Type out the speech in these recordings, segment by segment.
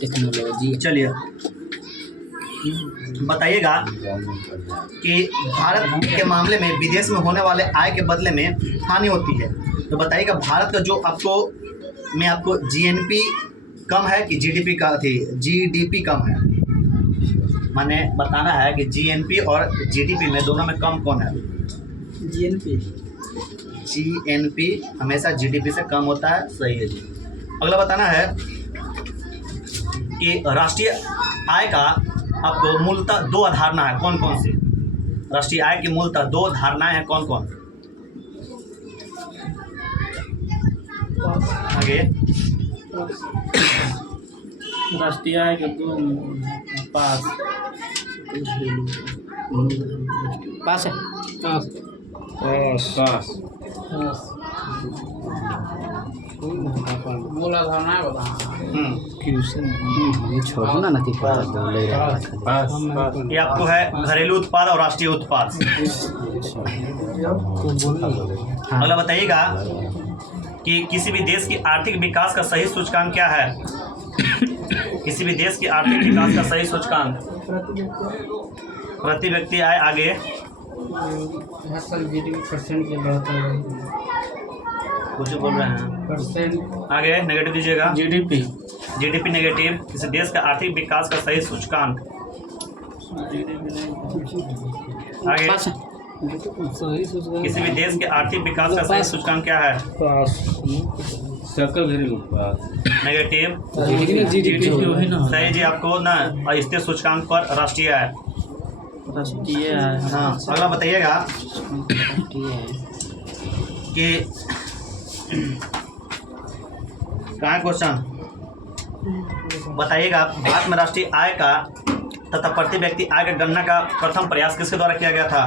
Technology. चलिए बताइएगा कि भारत के मामले में विदेश में होने वाले आय के बदले में हानि होती है। तो बताइएगा भारत का जो आपको जीएनपी कम है कि जीडीपी का जीडीपी कम है। माने बताना है कि जीएनपी और जीडीपी में दोनों में कम कौन है। जीएनपी हमेशा जीडीपी से कम होता है, सही है जी। अगला बताना है कि राष्ट्रीय आय का आपको मूलतः दो अवधारणा है, कौन कौन सी। राष्ट्रीय आय की मूलतः दो धारणाएं हैं, कौन कौन। आगे राष्ट्रीय आय के दो पास है। मूल अवधारणा बता। छोड़ना ना कि ये आपको है घरेलू उत्पाद और राष्ट्रीय उत्पाद। अगला बताइएगा कि किसी भी देश की आर्थिक विकास का सही सूचकांक क्या है। किसी भी देश की आर्थिक विकास का सही सूचकांक प्रति व्यक्ति आय। आगे परसेंट कुछ बोल रहे हैं परसेंट। आगे नेगेटिव दीजिएगा। GDP negative. किसी देश का आर्थिक विकास का सही सूचकांक। आगे किसी भी देश के आर्थिक विकास का सही सूचकांक क्या है। सकल घरेलू उत्पाद नेगेटिव। सही जी आपको ना स्थिर सूचकांक पर राष्ट्रीय आय। हाँ अगला बताइएगा कि कहाँ क्वेश्चन बताइएगा भारत में राष्ट्रीय आय का तथा प्रति व्यक्ति आय की गणना का प्रथम प्रयास किसके द्वारा किया गया था।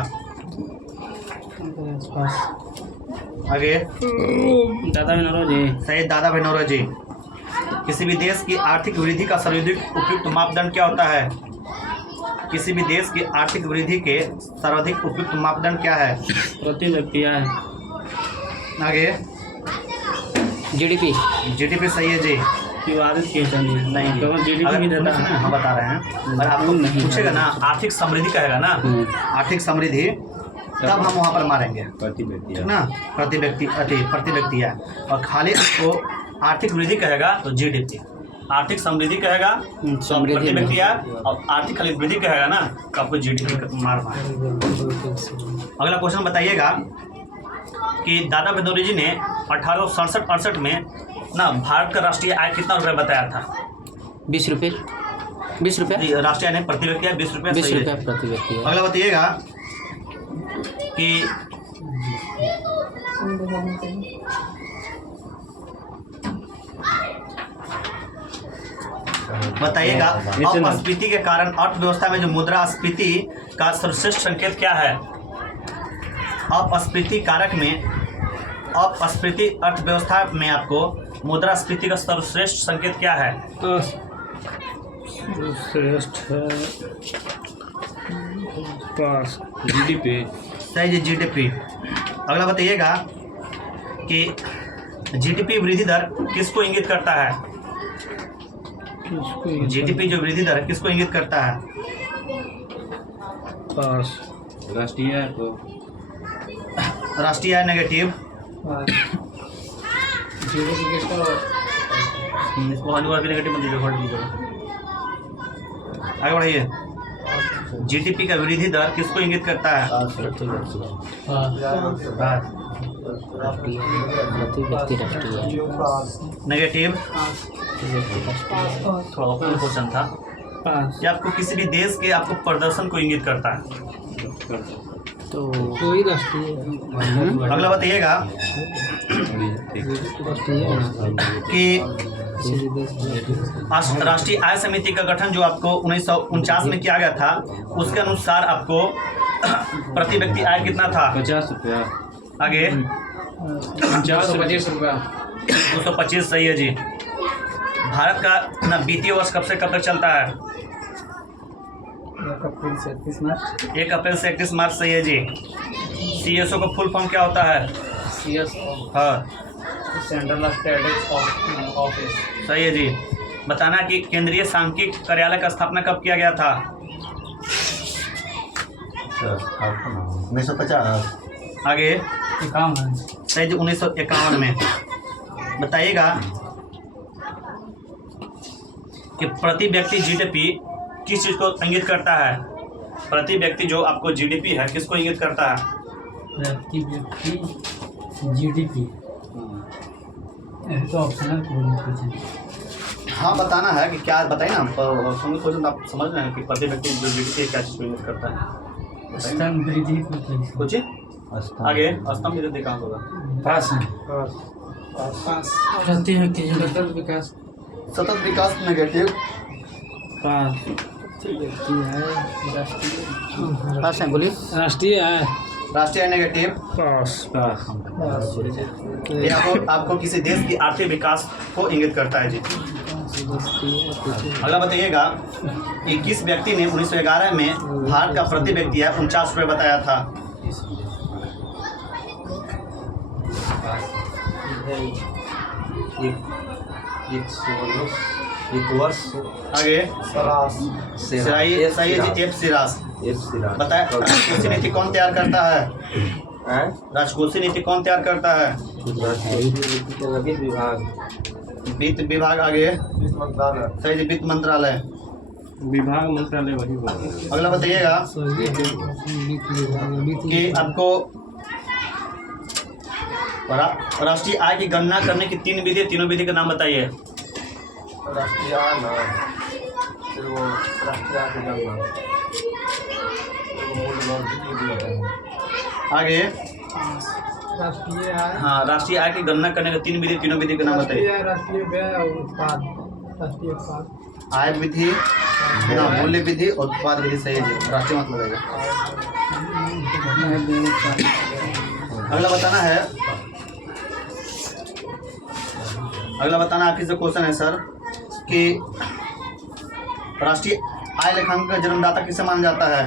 आगे दादा भाई नौरोजी। सही दादा भाई नौरोजी। किसी भी देश की आर्थिक वृद्धि का सर्वाधिक उपयुक्त मापदंड क्या होता है। किसी भी देश की आर्थिक वृद्धि के सर्वाधिक उपयुक्त मापदंड क्या है। प्रति व्यक्ति आय। आगे जीडीपी सही है जी। विवादित क्यों चाहिए नहीं केवल जीडीपी भी देता है। हम बता रहे हैं और आपको पूछेगा ना आर्थिक समृद्धि कहेगा ना आर्थिक समृद्धि तब हम वहाँ पर मारेंगे प्रति व्यक्ति ना प्रति व्यक्ति है। और खाली आपको आर्थिक वृद्धि कहेगा तो जीडीपी। आर्थिक समृद्धि कहेगा तो प्रति व्यक्ति है और आर्थिक खाली वृद्धि कहेगा ना तो आपको जीडीपी मार पाए। अगला क्वेश्चन बताइएगा कि दादा भाई नौरोजी ने 1867-68 में ना भारत का राष्ट्रीय आय कितना रुपये बताया था। 20 रुपये राष्ट्रीय आय प्रति व्यक्ति है 20 रुपये। 20 रुपये प्रति व्यक्ति है। अगला बताइएगा कि अपस्फीति के कारण अर्थव्यवस्था में जो मुद्रास्फीति का सर्वश्रेष्ठ संकेत क्या है। अपस्फीति कारक में अपस्फीति अर्थव्यवस्था में आपको मुद्रास्फीति का सर्वश्रेष्ठ संकेत क्या है। जीडीपी सही जी जीडीपी। अगला बताइएगा कि जीडीपी वृद्धि दर किसको इंगित करता है। जीडीपी जो वृद्धि दर किसको इंगित करता है। राष्ट्रीय आय को। राष्ट्रीय आय नेगेटिव। इसको नेगेटिव मत दीजिए। आगे बढ़ाइए। जीडीपी का वृद्धि दर किसको इंगित करता है। नेगेटिव। थोड़ा ओपन क्वेश्चन था। ये आपको किसी भी देश के आपको प्रदर्शन को इंगित करता है। तो कोई राष्ट्रीय। अगला बताइएगा कि राष्ट्रीय आय समिति का गठन जो आपको 1949 में किया गया था उसके अनुसार आपको प्रति व्यक्ति आय कितना था। 50 रुपया। आगे 225 रुपया। 225 सही है जी। भारत का ना वित्तीय वर्ष कब से कब तक चलता है। 1 अप्रैल से 31 मार्च सही है जी। CSO का फुल फॉर्म क्या होता है। CS हाँ सेंट्रल स्टैटिस्टिक्स ऑफिस। सही है जी। बताना कि केंद्रीय सांख्यिकी कार्यालय का स्थापना कब किया गया था? 1950। आगे 51। सही जी, 1951 में। बताइएगा कि प्रति व्यक्ति जीडीपी किस चीज़ को इंगित करता है? प्रति व्यक्ति जो आपको जीडीपी है किसको इंगित करता है? प्रति व्यक्ति GDP तो ऑप्शनल पूछे। हाँ बताना है कि क्या बताइए ना, क्वेश्चन आप समझ रहे हैं कि प्रति व्यक्ति जो जीडीपी क्या चीज़ को इंगित करता है? स्तंभ वृद्धि कुछ आगे स्तंभ वृद्धि कहाँ होगा? पास प्रति व्यक्ति सतत विकास। सतत विकास नेगेटिव। पास व्यक्ति है राष्ट्रीय। पास है बोलिए। राष्ट्रीय है। राष्ट्रीय नेगेटिव। पास पास। ये आपको किसी देश की आर्थिक विकास को इंगित करता है जी। अगला बताइएगा कि किस व्यक्ति ने 1911 में भारत का प्रति व्यक्ति है 49 रुपये बताया था? एक वर्ष आगे सही सही है जी, एफ सिरास। बताया राजकोषीय नीति कौन तैयार करता है? राजकोषीय नीति कौन तैयार करता है? वित्त विभाग। आगे सही जी, वित्त मंत्रालय। विभाग मंत्रालय वही बोला। अगला बताइएगा कि आपको राष्ट्रीय आय की गणना करने की 3 विधि, तीनों विधि का नाम बताइए। राष्ट्रीय आय ना, फिर वो राष्ट्रीय आय की गणना, आगे राष्ट्रीय आय। हाँ, राष्ट्रीय आय की गणना करने का 3 विधि, तीनों विधि का नाम बताइए। राष्ट्रीय व्यय और उत्पाद। राष्ट्रीय उत्पाद, आय विधि, हाँ, मूल्य विधि और उत्पाद विधि। सही है जी, राष्ट्रीय मत लगेगा। अगला बताना आपकी से क्वेश्चन है सर कि राष्ट्रीय आय लेखांकन का जन्मदाता किसे माना जाता है?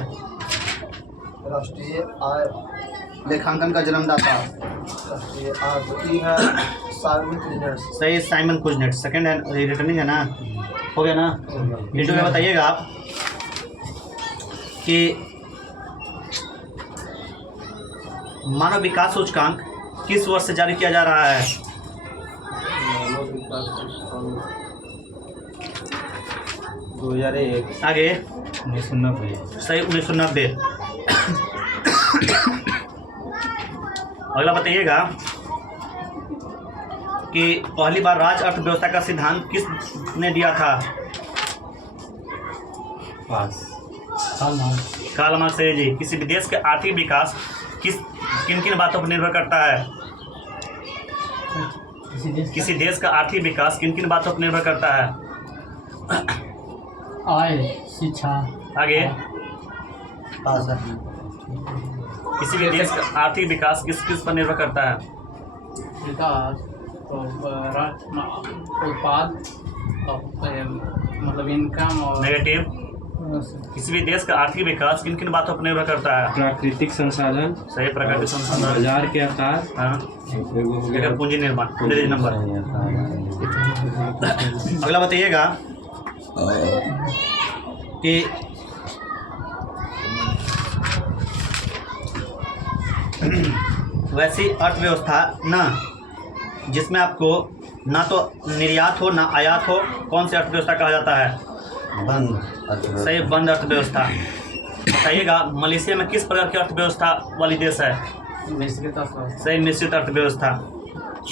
राष्ट्रीय आय लेखांकन का जन्मदाता राष्ट्रीय आय होती है साइमन कुजनेट। सही, साइमन कुजनेट। सेकंड है, रिटर्निंग है ना, हो गया ना। इंटू में बताइएगा आप कि मानव विकास सूचकांक किस वर्ष से जारी किया जा रहा है? 2001। आगे 1990। सही, 1990। अगला बताइएगा कि पहली बार राज्य अर्थव्यवस्था का सिद्धांत किसने दिया था? Karl Marx. सही जी। किसी भी देश का आर्थिक विकास किन किन बातों पर निर्भर करता है? किसी देश का आर्थिक विकास किन किन बातों पर निर्भर करता है? आय, शिक्षा। आगे पास है। किसी भी देश का आर्थिक विकास किस किस पर निर्भर करता है? विकास तो उत्पाद मतलब इनकम और नेगेटिव। किसी भी देश का आर्थिक विकास किन किन बातों पर निर्भर करता है? प्राकृतिक संसाधन, सही, प्राकृतिक संसाधन। बाजार के आकार, हाँ, लेकर पूंजी निर्माण। नंबर। अगला बताइएगा कि वैसी अर्थव्यवस्था ना जिसमें आपको ना तो निर्यात हो ना आयात हो, कौन सी अर्थव्यवस्था कहा जाता है? बंद। सही, बंद अर्थव्यवस्था। बताइएगा मलेशिया में किस प्रकार की अर्थव्यवस्था वाली देश है? मिश्रित। सही, मिश्रित अर्थव्यवस्था।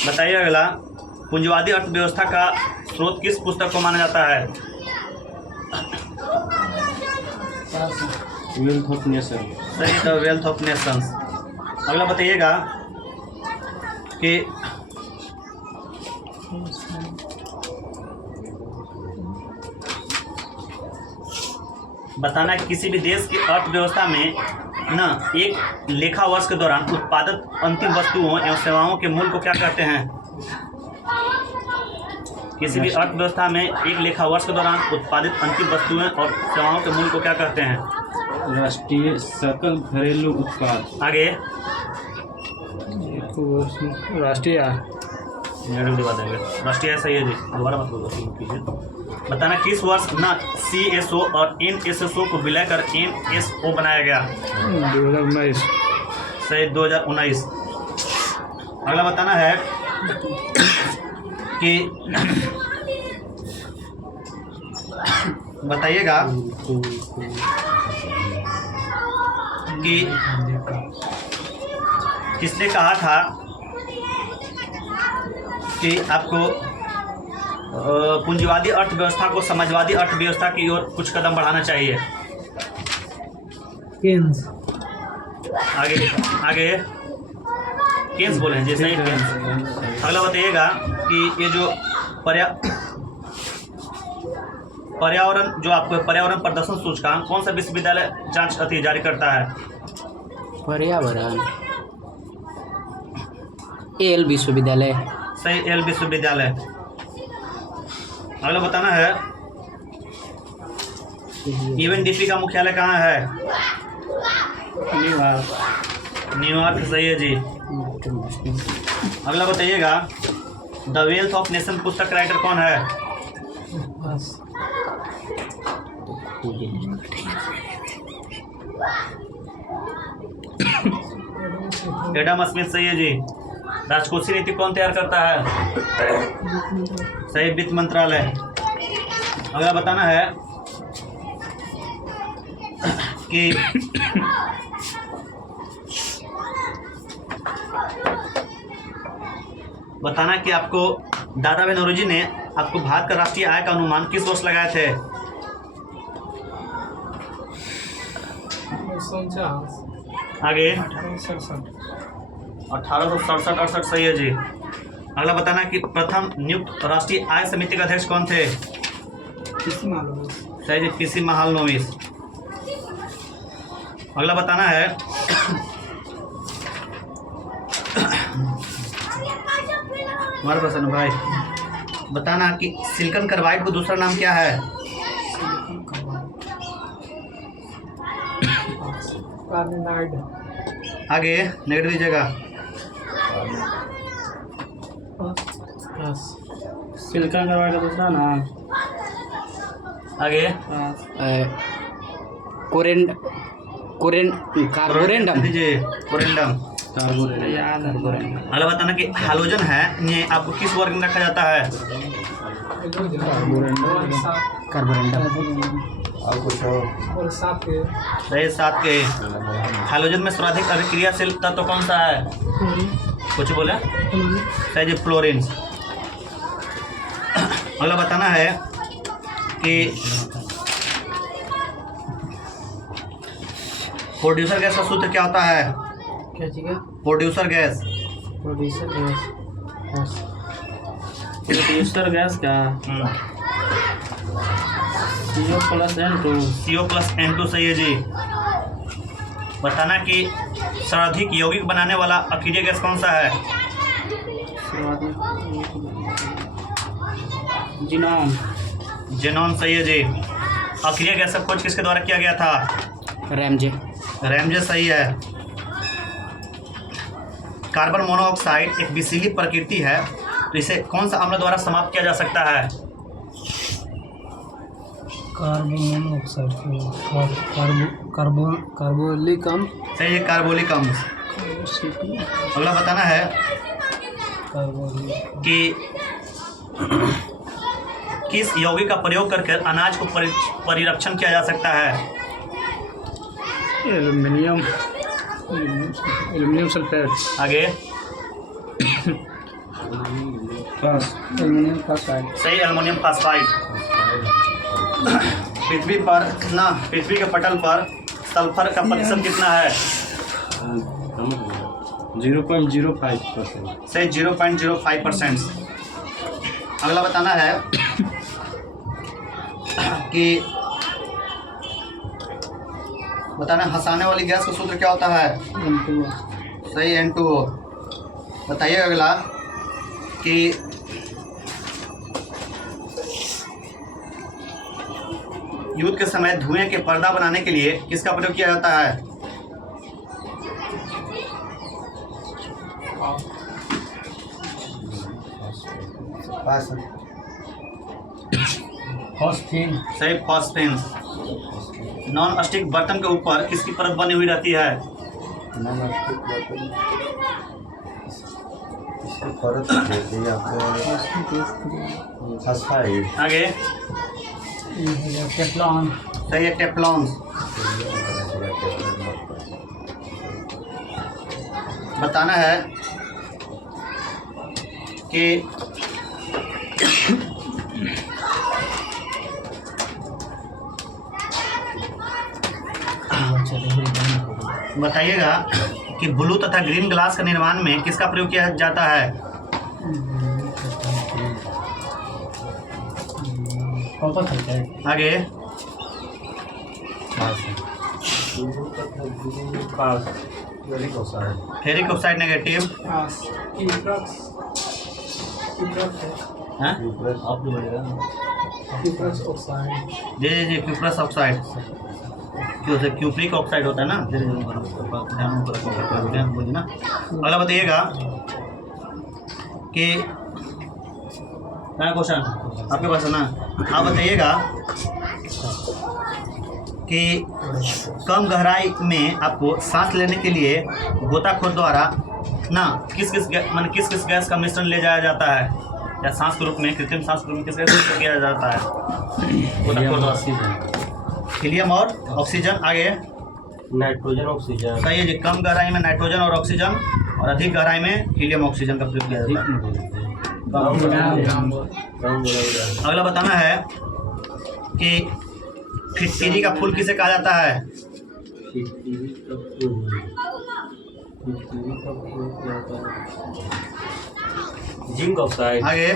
बताइए अगला, पूंजीवादी अर्थव्यवस्था का स्रोत किस पुस्तक को माना जाता है? Wealth of nation. सही, द वेल्थ ऑफ नेशंस। अगला बताइएगा कि बताना कि किसी भी देश की अर्थव्यवस्था में न एक लेखा वर्ष के दौरान उत्पादित अंतिम वस्तुओं एवं सेवाओं के मूल्य को क्या कहते हैं? किसी भी अर्थव्यवस्था में एक लेखा वर्ष के दौरान उत्पादित अंतिम वस्तुएं और सेवाओं के मूल्य को क्या कहते हैं? राष्ट्रीय सकल घरेलू उत्पाद। आगे राष्ट्रीय आय। नेगेटिव दिखा देंगे। राष्ट्रीय आय सही है जी, दोबारा मत कीजिए। बताना किस वर्ष ना CSO और NSSO को विलय कर NSO बनाया गया? 2019। सही, 2019। अगला बताना है कि बताइएगा कि किसने कहा था कि आपको पूंजीवादी अर्थव्यवस्था को समाजवादी अर्थव्यवस्था की ओर कुछ कदम बढ़ाना चाहिए? केन्स। आगे आगे केन्स बोले हैं जी, सही केन्स। अगला बताइएगा कि ये जो पर्यावरण जो आपको पर्यावरण प्रदर्शन सूचकांक कौन सा विश्वविद्यालय जांच जारी करता है? पर्यावरण एल विश्वविद्यालय। सही, एल विश्वविद्यालय। अगला बताना है UNDP का मुख्यालय कहाँ है? न्यूयॉर्क। सही है जी। अगला बताइएगा द वेल्थ ऑफ नेशन पुस्तक का राइटर कौन है? Adam Smith. सही है जी। राजकोषीय नीति कौन तैयार करता है? सही, वित्त मंत्रालय। अगला बताना है कि बताना कि आपको दादा भाई नौरोजी ने आपको भारत का राष्ट्रीय आय का अनुमान किस वर्ष लगाए थे? 1949। आगे 1867। सही है जी। अगला बताना कि प्रथम नियुक्त राष्ट्रीय आय समिति के अध्यक्ष कौन थे? सही जी, PC महालनोबिस। अगला बताना है हमारे पसंद भाई, बताना कि सिलिकॉन कार्बाइड को दूसरा नाम क्या है? आगे नेगेटिव दीजिएगा। सिलिकॉन कार्बाइड का दूसरा नाम। आगे कार्बोरेंडम। दीजिए, कोरेंडम। अगला बताना कि हैलोजन है ये आपको किस वर्ग में रखा जाता है? कार्बोरेंडम। और सही, 7 के। हैलोजन में सर्वाधिक अभिक्रियाशील तत्व कौन सा है? कुछ बोले? सही जी, फ्लोरीन। अगला बताना है कि प्रोड्यूसर गैस का सूत्र क्या होता है? क्या चीज़ है? Producer gas. प्रोड्यूसर गैस का CO+N2। सही है जी। बताना कि सर्वाधिक यौगिक बनाने वाला अक्रिय गैस कौन सा है? जेनॉन। सही है जी। अक्रिय गैस का खोज किसके द्वारा किया गया था? रैमजे। सही है। कार्बन मोनोऑक्साइड एक विषैली प्रकृति है, तो इसे कौन सा अम्ल द्वारा समाप्त किया जा सकता है? Carbon monoxide. कार्बोलिक अम्ल। सही है, कार्बोलिक अम्ल। अगला बताना है कि किस यौगिक का प्रयोग करके अनाज को परिरक्षण किया जा सकता है? Aluminium sulphate. आगे एल्युमिनियम फॉस्फाइड। सही, एल्युमिनियम फॉस्फाइड। पृथ्वी के पटल पर सल्फर का प्रतिशत कितना है? 0.05%। सही, 0.05%। अगला बताना है कि बताना हंसाने वाली गैस का सूत्र क्या होता है? सही, N2O। बताइए अगला कि युद्ध के समय धुएं के पर्दा बनाने के लिए किसका प्रयोग किया जाता है? पास फॉस्फीन सही फॉस्फेन। नॉन स्टिक बर्तन के ऊपर किसकी परत बनी हुई रहती है? इसकी परत देती है आपको फॉस्फाइड। आगे टेफ्लॉन सही है टेफ्लॉन। बताना है कि बताइएगा कि ब्लू तथा ग्रीन ग्लास के निर्माण में किसका प्रयोग किया जाता है? कॉपर सल्फेट आगे फेरिक ऑक्साइड नेगेटिव। हाँ? जी जी जी क्यूप्रस ऑक्साइड क्यों से क्यूप्रिक ऑक्साइड होता है ना। बोलिए ना। अगला बताइएगा कि नया क्वेश्चन आपके पास है ना। आप बताइएगा कि कम गहराई में आपको सांस लेने के लिए गोताखोर द्वारा ना किस किस गैस का मिश्रण ले जाया जाता है, या सांस के रूप में, कृत्रिम सांस के रूप में किस गैस का किया जाता है? गोताखोर द्वारा हीलियम और ऑक्सीजन। आगे नाइट्रोजन ऑक्सीजन। सही है जी। कम गहराई में नाइट्रोजन और ऑक्सीजन और अधिक गहराई में हीलियम ऑक्सीजन का प्रयोग किया जाता है। अगला बताना है कि फिटकेरी का फूल किसे कहा जाता है? Zinc oxide. आगे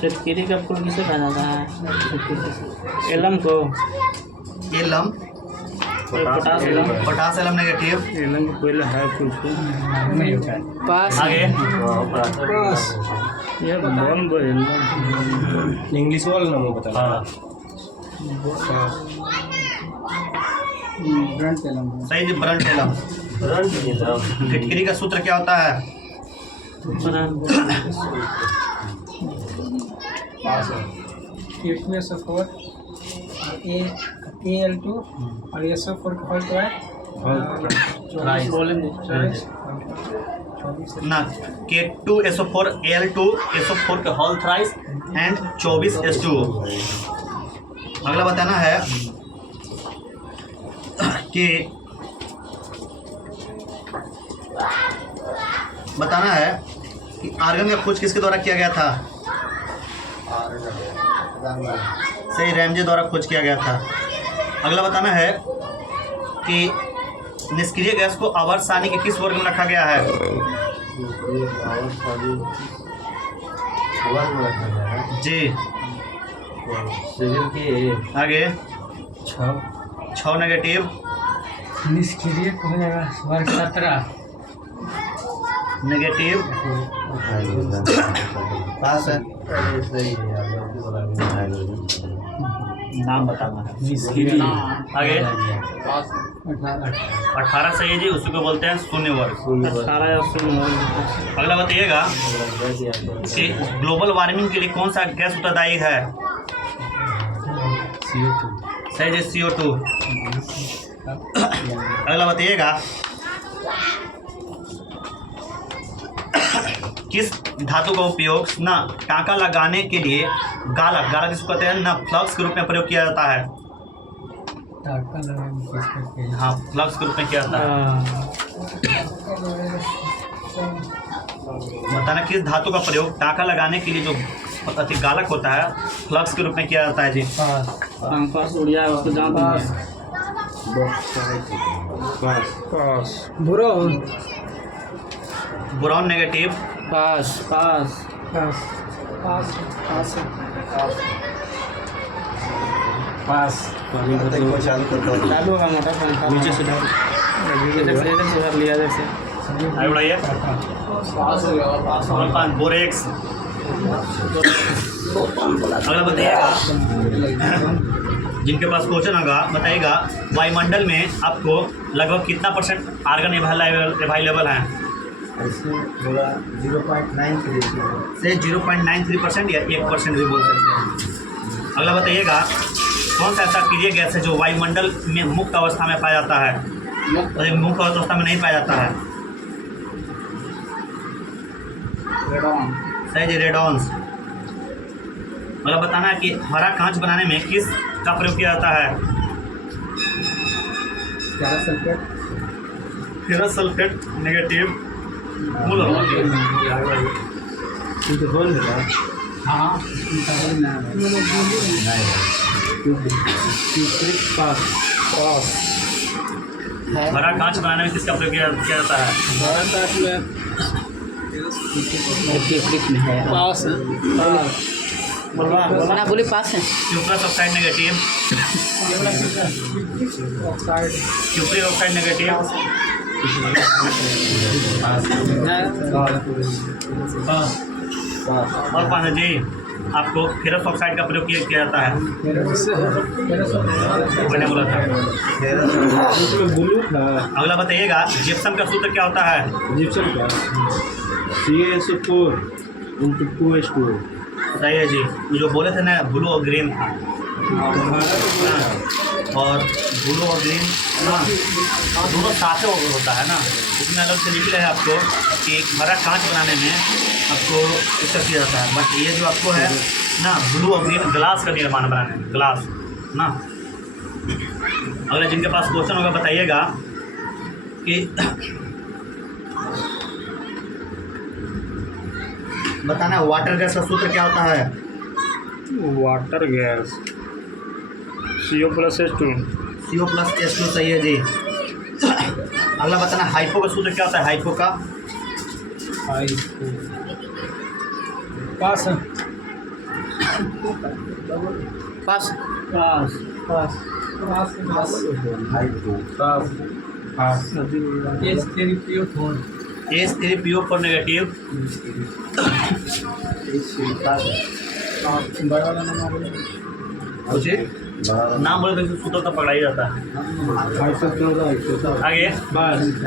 फिटकिरी का फूल किसे कहा जाता है? एलम को alum potash alum potash alum negative. Alum को पहले है फूल को नहीं होता है। पास आगे ये बॉल बोल इंग्लिश वाला नाम बता। ब्रंट एलम सही जी ब्रंट एलम। फिटकरी का सूत्र क्या होता है? Al2 और SO4 का होल ना K2SO4 Al2SO4 का होल थ्राइस एंड 24H2। अगला बताना है कि आर्गन का खोज किसके द्वारा किया गया था? सही रैमजे द्वारा खोज किया गया था। अगला बताना है कि निष्क्रिय गैस को आवर्त सारणी के किस वर्ग में रखा गया है? जी आगे 6 नेगेटिव। निष्क्रिय को हो जाएगा वर्ग 17 नेगेटिव। पास है। नाम बताना है। निष्क्रिय आगे 18 18 सही है जी, उसी को बोलते हैं शून्य वर्ग। 18 या 16 अगला बताइएगा कि ग्लोबल वार्मिंग के लिए कौन सा गैस उत्तरदायी है? सही जी CO2। अगला बताइएगा किस धातु का उपयोग ना टाँका लगाने के लिए गाला जिसको कहते हैं ना फ्लक्स के रूप में प्रयोग किया जाता है? हाँ फ्लक्स के रूप में किया जाता है। बताना किस धातु का प्रयोग टाँका लगाने के लिए जो अति गालक होता है फ्लक्स के रूप में किया जाता है जी? पास उड़ जाए उसको जान बोरॉन नेगेटिव। पास पास पास चालू करता हूँ। चालू होगा मोटा पंखा नीचे से डाल सुधार लिया जैसे आगे बढ़ाइए। बोरेक्स। अगला बताइएगा जिनके पास क्वेश्चन होगा बताइएगा वायुमंडल में आपको लगभग कितना % आर्गन अवेलेबल है? ऐसे होगा 0.93 से 0.93% या 1% भी बोल सकते हैं। अगला बताइएगा कौन सा ऐसा क्रिय गैस है जो वायुमंडल में मुक्त अवस्था में पाया जाता है, मुक्त अवस्था में नहीं पाया जाता है? रेडॉन। सही जी, रेडॉन्स। मतलब बताना है कि हरा कांच बनाने में किस का प्रयोग किया जाता है? Ferrous sulphate. Ferrous sulphate negative मूल तो बोल देगा। हाँ पास। हरा कांच बनाने में किसका प्रयोग किया जाता है? में है। पास ना बोले पास है। Cuprous oxide negative, oxide. Cupric oxide negative, और पाना जी आपको फेरस ऑक्साइड का प्रयोग किया जाता है। मैंने बोला था। उसमें ब्लू था। अगला बताइएगा जिप्सम का सूत्र क्या होता है? जिप्सम का CaSO4 × 2H2O। सही है जी, जो बोले थे ना ब्लू और ग्रीन था, और ब्लू और ग्रीन दोनों साथ होता है ना, इसमें अलग से निकले है आपको कि हरा कांच बनाने में आपको इसका किया जाता है। बट ये जो आपको है ना ब्लू और ग्रीन ग्लास का निर्माण बनाने में, ग्लास ना। अगले जिनके पास क्वेश्चन होगा बताइएगा कि बताना वाटर गैस का सूत्र क्या होता है? Water gas CO+H2। CO+H2 सही है जी। अगला बताना हाइपो का सूत्र क्या होता है? हाइपो का पास। पास। पास। पास। पास। H3PO4 नेगेटिव, नाम बोले तो सूत्र तो पकड़ा ही जाता है। आगे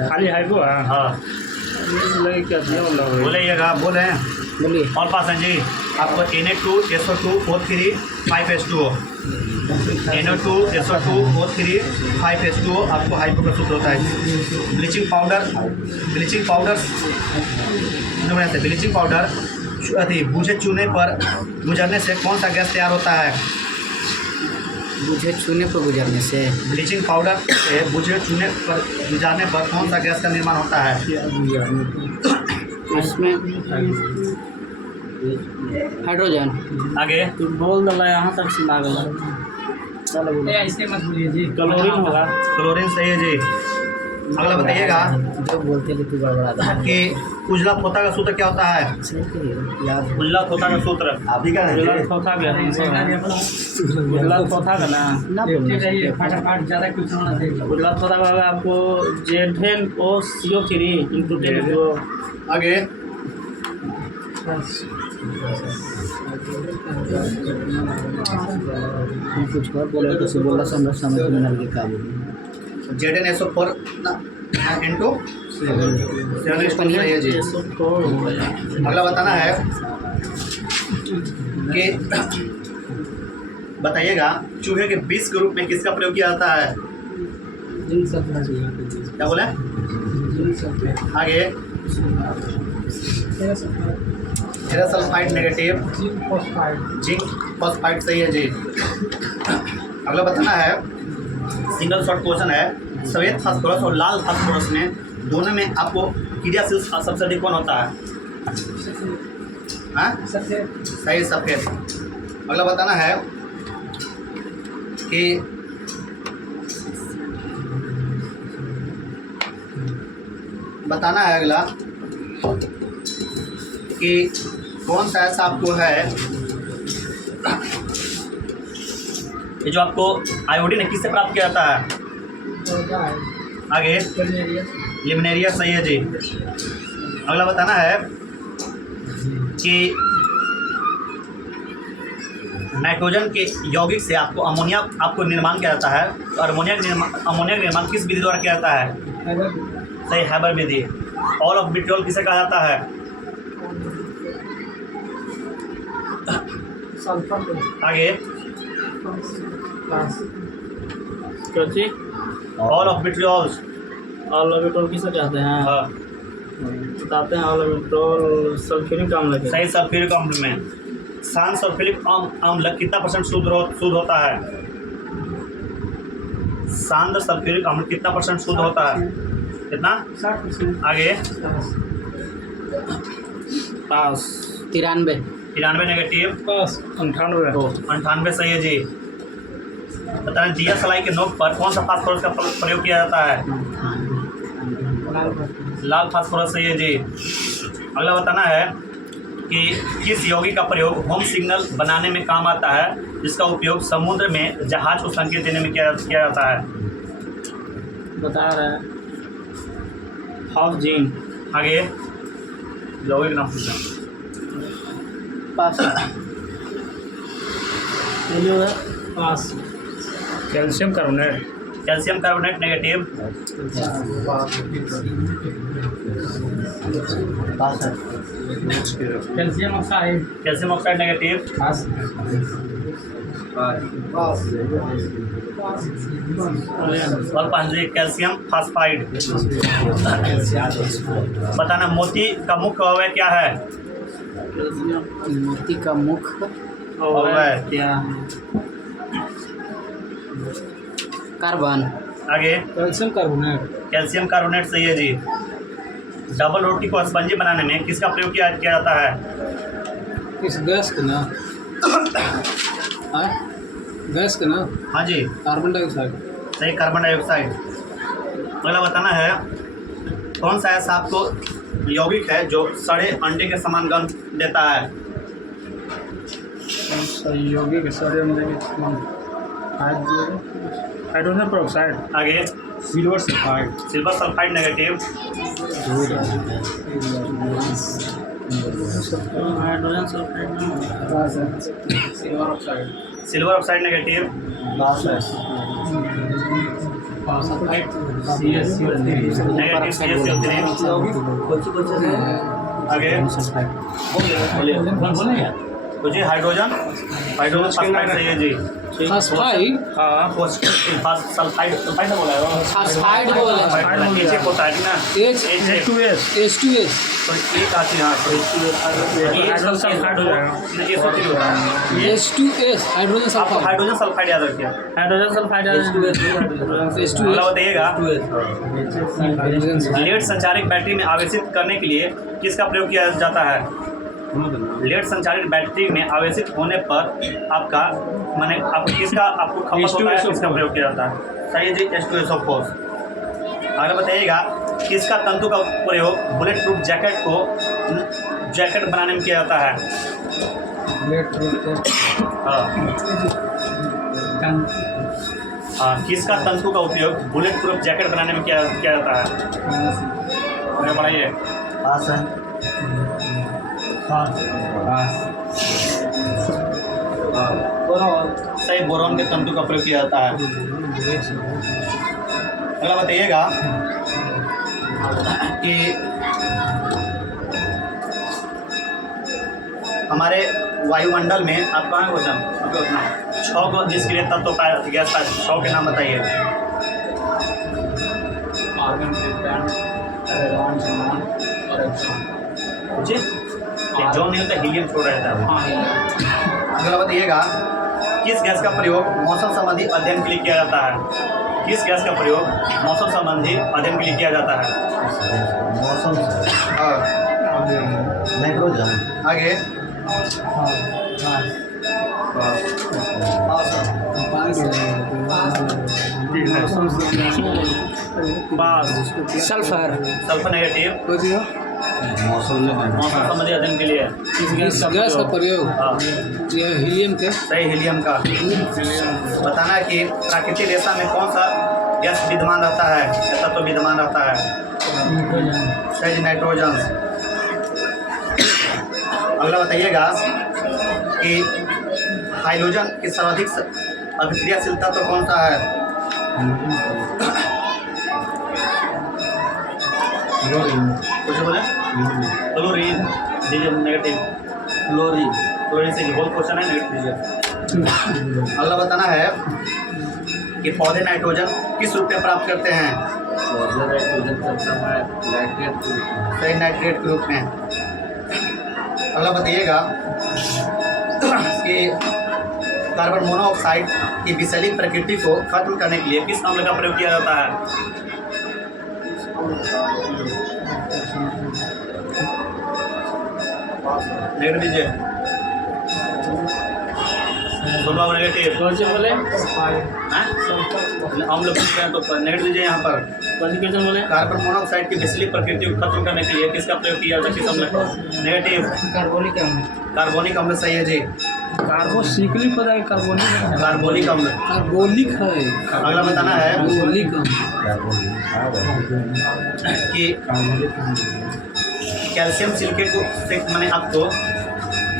खाली हाइपो है। हाँ लगे क्या दिया मतलब बोलेगा, बोले बोलिए। और पास है जी आपको Na2SO2O3 5H2O, Na2SO2O3 5H2O आपको हाइपो का सूत्र होता है। ब्लीचिंग पाउडर बूझे चूने पर गुजरने से कौन सा गैस तैयार होता है? बुझे छूने पर गुजरने से। ब्लीचिंग पाउडर से बूझे चूने पर गुजरने पर कौन सा गैस का निर्माण होता है? इसमें हाइड्रोजन। आगे तू बोल दला यहाँ तक सुना गया। ऐसे मत बोलिए जी। क्लोरीन होगा। क्लोरीन सही है जी। अगला बताइएगा जो बोलते थे तू गड़बड़ा था। कि उजला खोता का सूत्र क्या होता है? उजला खोता का सूत्र अभी का उजला खोता का उजला खोता का ना फटाफट ज़्यादा कुछ होना चाहिए। उजला खोता का होगा आपको ZnO3 × 10। आगे कुछ और बोले तो बोला समझ में लगे काबू। ZnSO4 इंटू 7 सही है जी। अगला बताना है कि बताइएगा चूहे के विष के रूप में किसका प्रयोग किया जाता है? क्या बोले? आगे ferrous sulphide negative, zinc phosphide सही है जी। अगला बताना है सिंगल शॉर्ट क्वेश्चन है, सफ़ेद फास्फोरस और लाल फास्फोरस में दोनों में आपको क्रियाशील सबसे अधिक कौन होता है? हाँ सही, सफ़ेद। अगला बताना है कि बताना है अगला कि कौन सा ऐसा आपको है ये जो आपको आयोडीन किससे प्राप्त किया जाता है? आगे लिमनेरिया सही है जी। अगला बताना है कि नाइट्रोजन के यौगिक से आपको अमोनिया आपको निर्माण किया जाता है, और अमोनिया का निर्माण किस विधि द्वारा किया जाता है? सही, Haber Vidhi. All of vitriol किसे कहा जाता है? सल्फर आगे पास क्या चीज? All of विट्रियोल्स। ऑलोविट्रोल किसे कहते हैं? हाँ, बताते हैं। ऑलोविट्रोल सल्फ्यूरिक अम्ल के। सही सल्फ्यूरिक अम्ल में। शांत सल्फ्यूरिक अम्ल कितना % शुद्ध होता है? शांत सल्फ्यूरिक अम्ल कितना % शुद्ध होता है? कितना? 60%। आगे पास 93 93 नेगेटिव। पास 98 98 सही है जी। बताना दिया सलाई के नोक पर कौन सा फास्फोरस का प्रयोग किया जाता है? लाल फास्फोरस सही है जी। अगला बताना है कि किस यौगिक का प्रयोग होम सिग्नल बनाने में काम आता है, जिसका उपयोग समुद्र में जहाज को संकेत देने में किया जाता है? बता रहे हैं। हाफ जीन। आगे यौगिक नाम पूछना। Pass pass calcium carbonate. Calcium carbonate negative. Calcium oxide calcium oxide negative. Pass और पांचवी कैल्शियम फास्फाइड। बताना मोती का मुख्य अवयव क्या है? मोती का मुख्य अवयव क्या? कार्बन। आगे कैल्शियम कार्बोनेट कैल्शियम कार्बोनेट सही है जी। डबल रोटी को स्पंजी बनाने में किसका प्रयोग किया जाता है? इस गैस का ना गैस का ना हाँ जी कार्बन डाइऑक्साइड सही, कार्बन डाइऑक्साइड। अगला बताना है कौन सा ऐसा आपको यौगिक है जो सड़े अंडे के समान गंध देता है? सहयोगी के सोडियम हाइड्रोजन पेरोक्साइड। आगे silver sulphide. Silver sulphide negative. Hydrogen sulphide silver oxide silver oxide negative. Sulphide negative CaCO3। आगे जी हाइड्रोजन सल्फाइड सही है जी। फास्फाइड हाँ सल्फाइड सल्फाइड ना बोला है फास्फाइड बोला नीचे होता है ना H2S तो एक आती है हाइड्रोजन सल्फाइड हो जाएगा। ये सोचिए होता है H2S हाइड्रोजन आपको सल्फाइड हाइड्रोजन सल्फाइड याद रखिए। हाइड्रोजन सल्फाइड अगला बताइएगा लेड संचारित बैटरी में आवेशित करने के लिए किसका प्रयोग किया जाता है? लेड संचालित बैटरी में आवेशित होने पर आपका माने आपको किसका आपको खपत होता है, किसका प्रयोग किया जाता है? सही है जी H2SO4। अगला बताइएगा किसका तंतु का प्रयोग बुलेट प्रूफ जैकेट बनाने में किया जाता है? हाँ किसका तंतु का उपयोग बुलेट प्रूफ जैकेट बनाने में किया जाता है? अरे बढ़ाइए। सही बोरॉन के तंतु का प्रयोग किया जाता है। अगला बताइएगा कि हमारे वायुमंडल में आप कहाँ क्वेश्चन अभी उतना 6 को निष्क्रिय तत्व का गैस का 6 के नाम बताइए। जी जो नहीं होता हीलियम छोड़ रहता है। अगला बताइएगा किस गैस का प्रयोग मौसम संबंधी अध्ययन के लिए किया जाता है? किस गैस का प्रयोग मौसम संबंधी अध्ययन के लिए किया जाता है? मौसम नाइट्रोजन। आगे सल्फर सल्फर नेगेटिव। मौसम मौसम संबंधी अध्ययन के लिए इस गैस का प्रयोग हाँ यह हीलियम के सही हीलियम का। बताना है कि प्राकृतिक रेशा में कौन सा गैस विद्यमान रहता है या तत्व विद्यमान रहता है? सही नाइट्रोजन। अगला बताइएगा कि हाइड्रोजन की सर्वाधिक अभिक्रियाशीलता तो कौन सा है? कुछ बोले क्लोरीन दीजिए नेगेटिव क्लोरीन क्लोरीन से बहुत क्वेश्चन है नेगेटिव दीजिए। अगला बताना है कि पौधे नाइट्रोजन किस रूप में प्राप्त करते हैं? नाइट्रोजन करता है नाइट्रेट सही नाइट्रेट के रूप में। अगला बताइएगा कि कार्बन मोनोऑक्साइड की विषैली प्रकृति को खत्म करने के लिए किस अम्ल का प्रयोग किया जाता है? नेगेटिव दीजिए। सुबह नेगेटिव कौन से बोले? अम्ल पूछ रहे हैं तो नेगेटिव दीजिए। यहाँ पर कौन से क्वेश्चन बोले? कार्बन मोनोऑक्साइड की विषैली प्रकृति को खत्म करने के लिए किसका प्रयोग किया जाता है? किस अम्ल का? नेगेटिव कार्बोनिक अम्ल। कार्बोनिक अम्ल सही है जी। कार्बोसिकली पता है कार्बोनिक कार्बोनिक अम्ल। कार्बोलिक है अगला बताना है कार्बोलिक कि कैल्शियम सिलिकेट को से मैंने आपको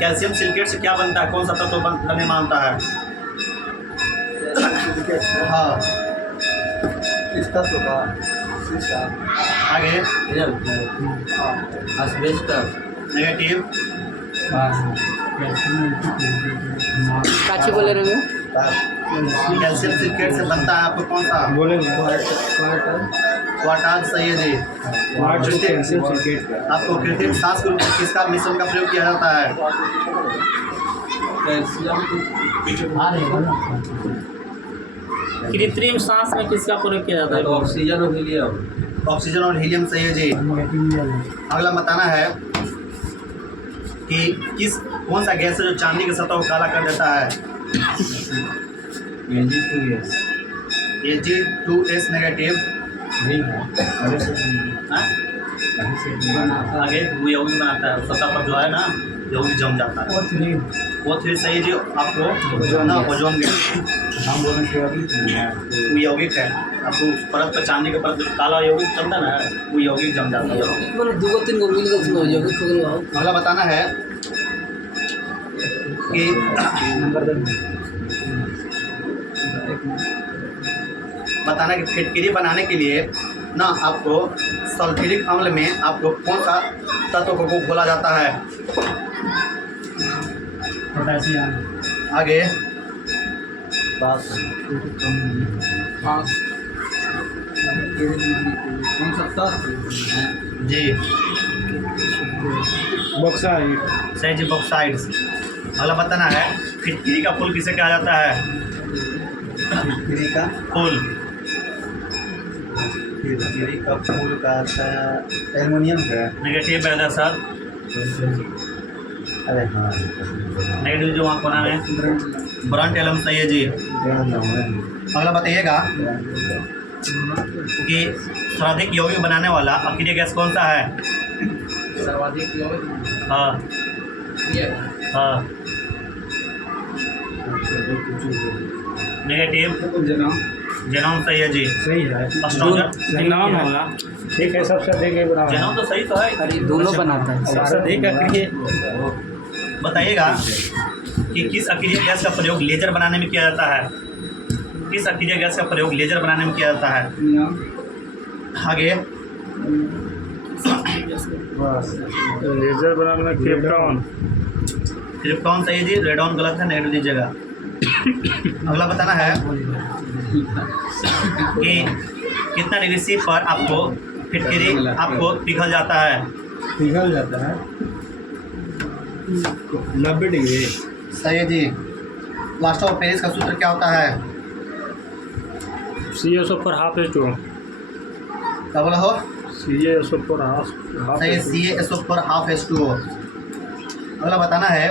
कैल्शियम सिलिकेट से क्या बनता है? कौन सा तत्व बनने मानता है? हाँ इसका तो का शीशा आगे एस्बेस्टस नेगेटिव काची बोले रहे कैल्शियम सिलिकेट से बनता है आपको कौन सा? बोलेंगे क्वार्टाज सही है जी। आपको कृत्रिम सांस के रूप में किसका मिश्रण का प्रयोग किया जाता है? कृत्रिम सांस में किसका प्रयोग किया जाता है? ऑक्सीजन और हीलियम ऑक्सीजन और हीलियम सही है जी। अगला बताना है कि कौन सा गैस है जो चांदी की सतह को काला कर देता है? Ag2S negative. आगे वो यौगिक बनाता है सतह पर जो है ना यौगिक जम जाता है। वो थ्री सही जी। आपको ना ओजोन गैस वो यौगिक है। आपको परत पर चांदी के परत जो काला यौगिक जमता है ना वो यौगिक जम जाता है। मैंने 2-3 गो मिल गए यौगिक हो गए। अगला बताना है कि बताना कि फिटकिरी बनाने के लिए ना आपको सल्फ्यूरिक अम्ल में आपको कौन सा तत्व को घोला जाता है? आगे जी बॉक्साइड सही जी बॉक्साइड्स। अगला बताना है फिटकिरी का फूल किसे कहा जाता है? फिटकरी का फूल फिटकरी का फूल का आता है एल्युमिनियम का। Negative brother sir. अरे हाँ नेगेटिव जो वहाँ कोना में ब्रंट एलम सही है जी। अगला बताइएगा कि सर्वाधिक यौगिक बनाने वाला अक्रिय गैस कौन सा है? सर्वाधिक हाँ हाँ नेगेटिव जेनोम सही है जी। सही है एस्ट्रोजन नाम होगा ठीक है सबसे अधिक जेनोम तो सही तो है। दोनों बनाता है। सबसे अधिक अक्रिय बताइएगा कि किस अक्रिय गैस का प्रयोग लेजर बनाने में किया जाता है? किस अक्रिय गैस का प्रयोग लेजर बनाने में किया जाता है? आगे लेजर बनाने में क्रिप्टॉन क्रिप्टॉन सही जी। रेडॉन गलत है नेगेटिव दीजिएगा। अगला बताना है कि कितना डिग्री सी पर आपको फिटकरी आपको पिघल जाता है? 90 डिग्री सही है जी। प्लास्टर ऑफ पेरिस का सूत्र क्या होता है? CaSO पर ½ क्या बोला हो? CaSO पर ½ सही है CaSO पर ½ अगला बताना है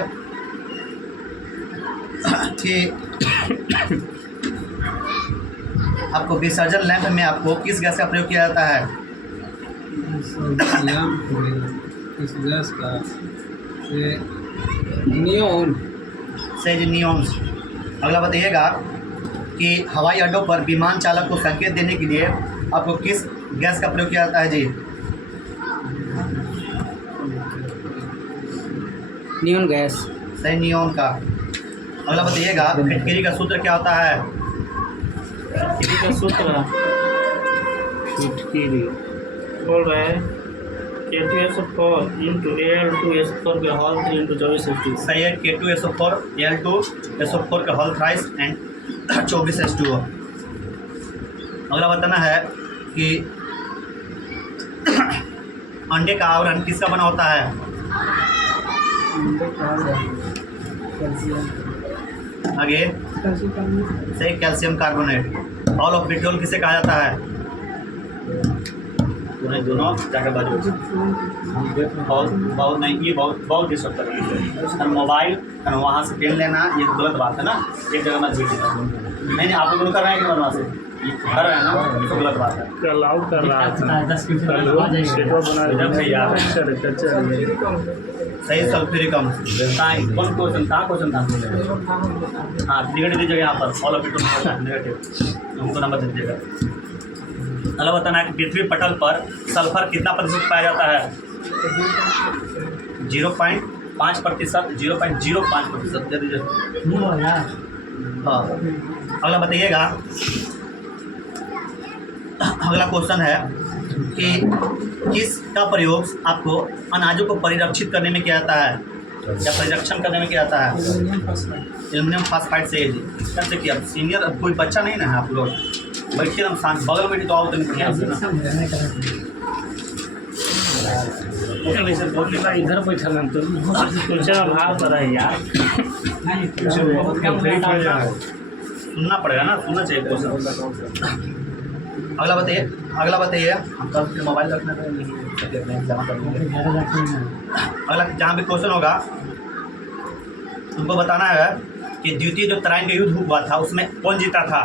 कि आपको विसर्जन लैंप में आपको किस गैस का प्रयोग किया जाता है? इस गैस का नियॉन सही जी नियॉन। अगला बताइएगा कि हवाई अड्डों पर विमान चालक को संकेत देने के लिए आपको किस गैस का प्रयोग किया जाता है जी? Neon gas. सही नियॉन का। अगला बताइएगा फिटकरी का सूत्र क्या होता है? फिटकरी का सूत्र फिटकरी बोल रहे हैं K2SO4 into Al2SO4 के होल 3 into 24 सही है। K2SO4 Al2SO4 का होल थ्राइस एंड 24 H2O। अगला बताना है कि अंडे का आवरण किसका बना होता है? आगे से calcium carbonate. All of petrol किसे कहा जाता है? दोनों जाकर बाजू बहुत नहीं, ये बहुत डिस्टर्ब कर रही है। मोबाइल वहाँ से पेन लेना ये तो गलत बात है ना, एक जगह मत भेजिए। नहीं आप लोग कर रहे हैं कि वहाँ से कर रहे हैं ना, तो गलत बात है। अलाउ कर रहा था 10 मिनट सही सल्फ्यूरिक अम्ल। कौन क्वेश्चन था? हाँ निगेटिव दीजिएगा यहाँ पर। ऑल ऑफ इट नेगेटिव, हमको नंबर दे दीजिएगा। अगला बताना है कि पृथ्वी पटल पर सल्फर कितना प्रतिशत पाया जाता है? 0.5%, 0.05% दे दीजिए। हाँ अगला बताइएगा। अगला क्वेश्चन है कि किसका प्रयोग आपको अनाजों को परिरक्षित करने में किया जाता है या परिरक्षण करने में किया जाता है? एल्युमिनियम फास्फाइड से कैसे किया? सीनियर कोई बच्चा नहीं ना है आप लोग, बैठिए हम शांत बगल में तो आओ तो बढ़िया से ना। इधर बैठा हम तो कुछ भाव कर रहा है यार। सुनना पड़ेगा ना, सुनना चाहिए क्वेश्चन। अगला बताइए। हम कल मोबाइल रखना जमा कर देंगे। अगला जहाँ भी क्वेश्चन होगा तुमको बताना है कि द्वितीय जो तराइन का युद्ध हुआ था उसमें कौन जीता था?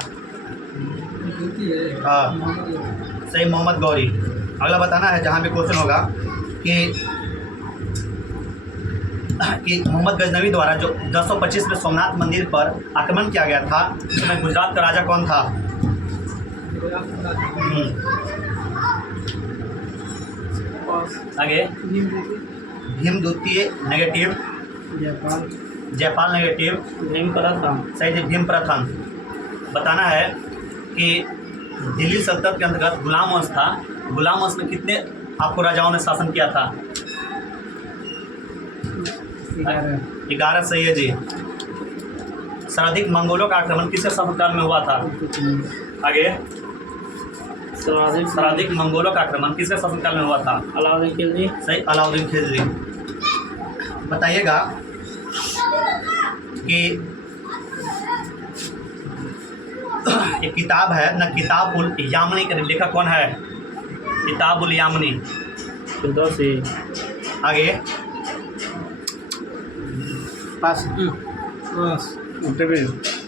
हाँ सही, मोहम्मद गौरी। अगला बताना है जहाँ भी क्वेश्चन होगा कि मोहम्मद गजनवी द्वारा जो 1025 में सोमनाथ मंदिर पर आक्रमण किया गया था उसमें गुजरात का राजा कौन था? आगे भीम द्वितीय नेगेटिव, जयपाल नेगेटिव, भीम प्रथम। सही है भीम प्रथम। बताना है कि दिल्ली सल्तनत के अंतर्गत गुलाम वंश था। गुलाम वंश में कितने आपको राजाओं ने शासन किया था? 11 सही है जी। सर्वाधिक मंगोलों का आक्रमण किसके शासनकाल में हुआ था? आगे सर्वाधिक मंगोलों का आक्रमण किसके शासनकाल में हुआ था? अलाउद्दीन खिलजी। सही, अलाउद्दीन खिलजी। बताइएगा कि एक किताब है ना, किताबुल यामनी का लेखक कौन है? किताबुल यामनी। फिरदौसी। आगे पास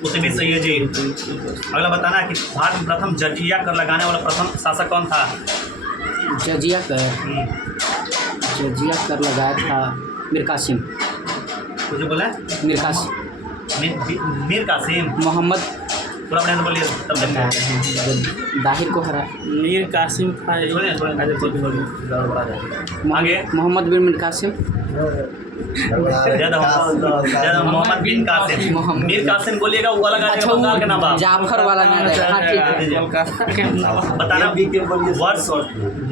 उसे भी सही है जी। अगला बताना है कि भारत में प्रथम जजिया कर लगाने वाला प्रथम शासक कौन था? जजिया कर लगाया था मीर कासिम। मुझे बोला मीर कासिम। मोहम्मद पूरा बढ़िया से बोलिए तब तक। दाहिर को हरा। मीर कासिम था। आगे मोहम्मद बिन मीर कासिम। मोहम्मद बिन कासिम। मीर कासिम बोलिएगा वो अलग आ जाएगा, बंगाल का नाम। जाफर वाला नाम है। हाँ ठीक है। बताना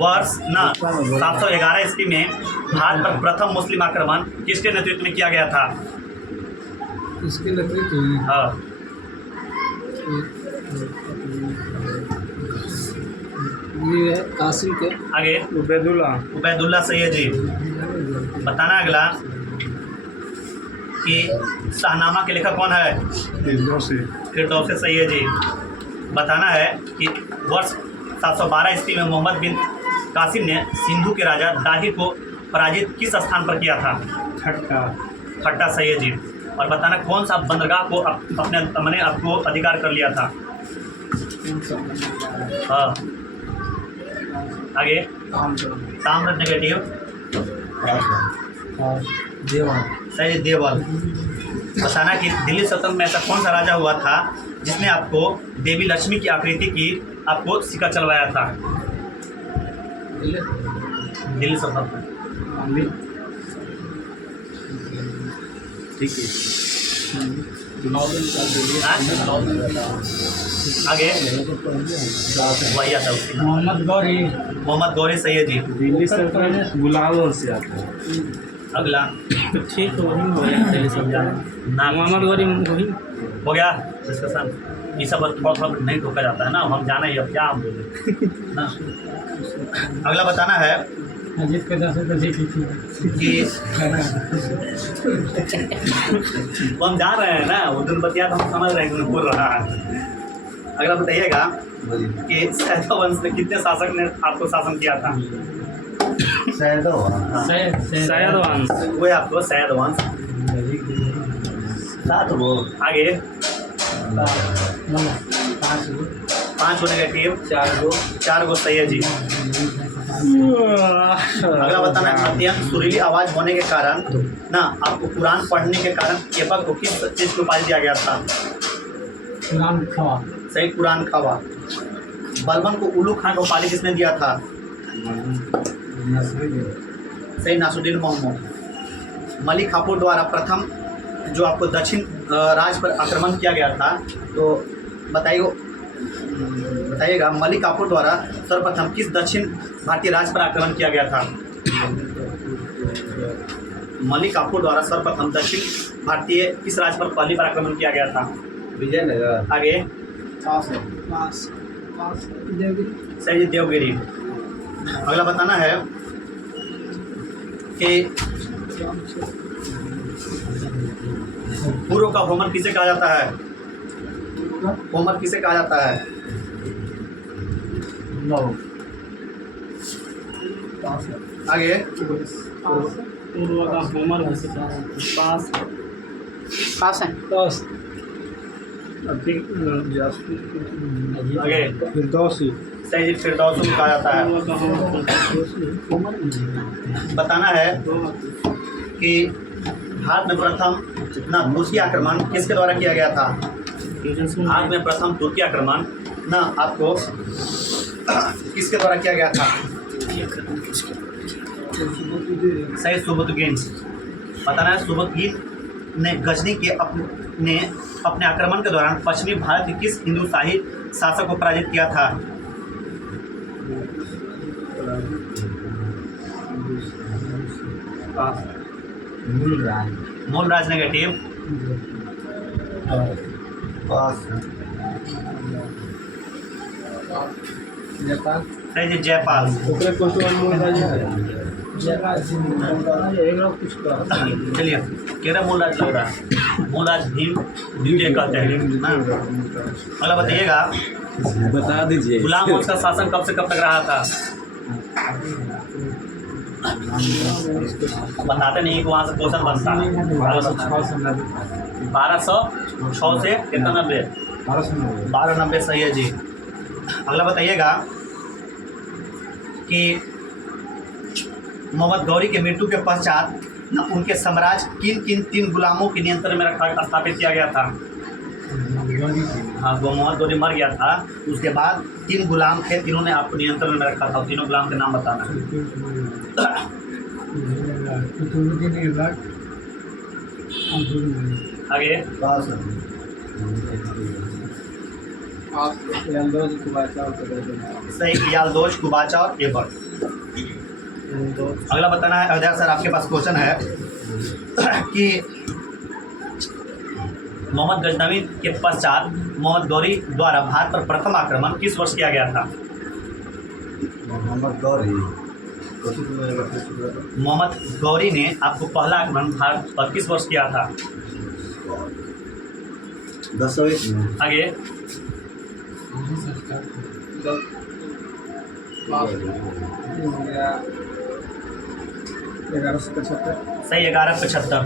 वर्ष ना 711 ईस्वी में भारत पर प्रथम मुस्लिम आक्रमण किसके नेतृत्व में किया गया था? इसके नेतृत्व में हाँ ये है कासिम के। आगे उबैदुल्ला सही है जी। बताना अगला कि शाहनामा के लेखक कौन है? फिरदौसी सही है जी। बताना है कि वर्ष 712 ईस्वी में मोहम्मद बिन कासिम ने सिंधु के राजा दाहिर को पराजित किस स्थान पर किया था? खट्टा सही है जी। और बताना कौन सा बंदरगाह को अपने मैंने आपको अधिकार कर लिया था? हाँ आगे ताम्र नेगेटिव, सही देवल। बताना कि दिल्ली सल्तनत में ऐसा कौन सा राजा हुआ था जिसने आपको देवी लक्ष्मी की आकृति की आपको सिक्का चलवाया था? दिल्ली सल्तनत में। ठीक है। आगे वही आता है उसके नाम। मोहम्मद गौरी। मोहम्मद गौरी सैयदी। दिल्ली सरकार गुलाब से आता है। अगला ठीक तो वही हो गया, दिल्ली सरकार नाम मोहम्मद गौरी वही। हो गया डिस्कशन। ये सब थोड़ा थोड़ा नहीं टोका जाता है ना, हम जाना ही अब क्या हम बोले ना। अगला बताना है अजीत के 10 रुपये थी। कि वो हम जा रहे हैं ना, वो दिन बतिया तो हम समझ रहे हैं कि बोल रहा है। अगला बताइएगा कि सैयद वंश में कितने शासक ने आपको शासन किया था? शायद वंश वो है आपको सैयद वंश। 7 वो आगे 5 होने का टीम 4 गो सैयद जी। अगला बताना है अत्यंत सुरीली आवाज होने के कारण ना आपको कुरान पढ़ने के कारण ऐबक को किस चीज को उपाधि दिया गया था? कुरान खवा। सही, कुरान खवा। बलबन को उल्लू खान का उपाधि किसने दिया था? सही, नासुद्दीन मोहम्मद। मलिक काफूर द्वारा प्रथम जो आपको दक्षिण राज पर आक्रमण किया गया था, तो बताइएगा मलिक काफूर द्वारा सर्वप्रथम किस दक्षिण भारतीय राज्य पर आक्रमण किया गया था? मलिक काफूर द्वारा सर्वप्रथम दक्षिण भारतीय किस राज्य पर पहली बार आक्रमण किया गया था? विजयनगर। आगे सही, देवगिरी। अगला बताना है कि पूर्व का होमर किसे कहा जाता है? होमर किसे कहा जाता है? आगे पूर्व का होमर पास है। आगे फिरदौसी। सही, फिरदौस कहा जाता है। पूर्व का होमर बताना है कि भारत में प्रथम ना तुर्की आक्रमण किसके द्वारा किया गया था? भारत में प्रथम तुर्की आक्रमण ना आपको किसके द्वारा किया गया था? सही, सुबुतुगीन। बताना है सुबुतुगीन ने गजनी के अपने आक्रमण के दौरान पश्चिमी भारत के किस हिंदू शाही शासक को पराजित किया था? मूलराज नेगेटिव। सही जी, जयपाल। चलिए केरा मूलराज लग रहा है। मूलराज भीम द्वितीय कहते हैं ना। अगला बताइएगा बता दीजिए गुलाम वंश का शासन कब से कब तक रहा था? बताते नहीं कि वहाँ से क्वेश्चन बनता है। 1206 से कितना 90? 1290 सही है जी। अगला बताइएगा कि मोहम्मद गौरी के मृत्यु के पश्चात न उनके साम्राज्य किन किन 3 गुलामों के नियंत्रण में स्थापित किया गया था? हाँ, मोहम्मद गौरी मर गया था, उसके बाद 3 गुलाम थे, तीनों ने आपको नियंत्रण में रखा था। तीनों गुलाम के नाम बताना है। आगे सही, यालदोज, कुबाचा और एबर। अगला बताना है अयोध्या सर, आपके पास क्वेश्चन है कि मोहम्मद गजनवी के पश्चात मोहम्मद गौरी द्वारा भारत पर प्रथम आक्रमण किस वर्ष किया गया था? मोहम्मद गौरी मोहम्मद गौरी ने आपको पहला आक्रमण भारत पर किस वर्ष किया था? 1001 में। आगे सही, 1175।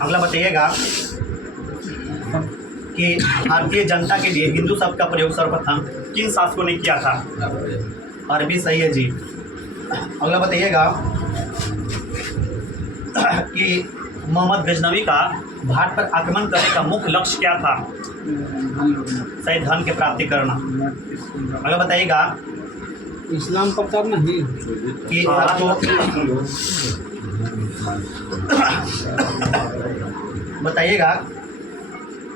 अगला बताइएगा कि भारतीय जनता के लिए हिंदू शब्द का प्रयोग सर्वप्रथम किन शासकों ने किया था? अरबी सही है जी। अगला बताइएगा कि मोहम्मद गजनवी का भारत पर आक्रमण करने का मुख्य लक्ष्य क्या था? सही, धन की प्राप्ति करना। अगला बताइएगा इस्लाम प्रचार नहीं कि आपको बताइएगा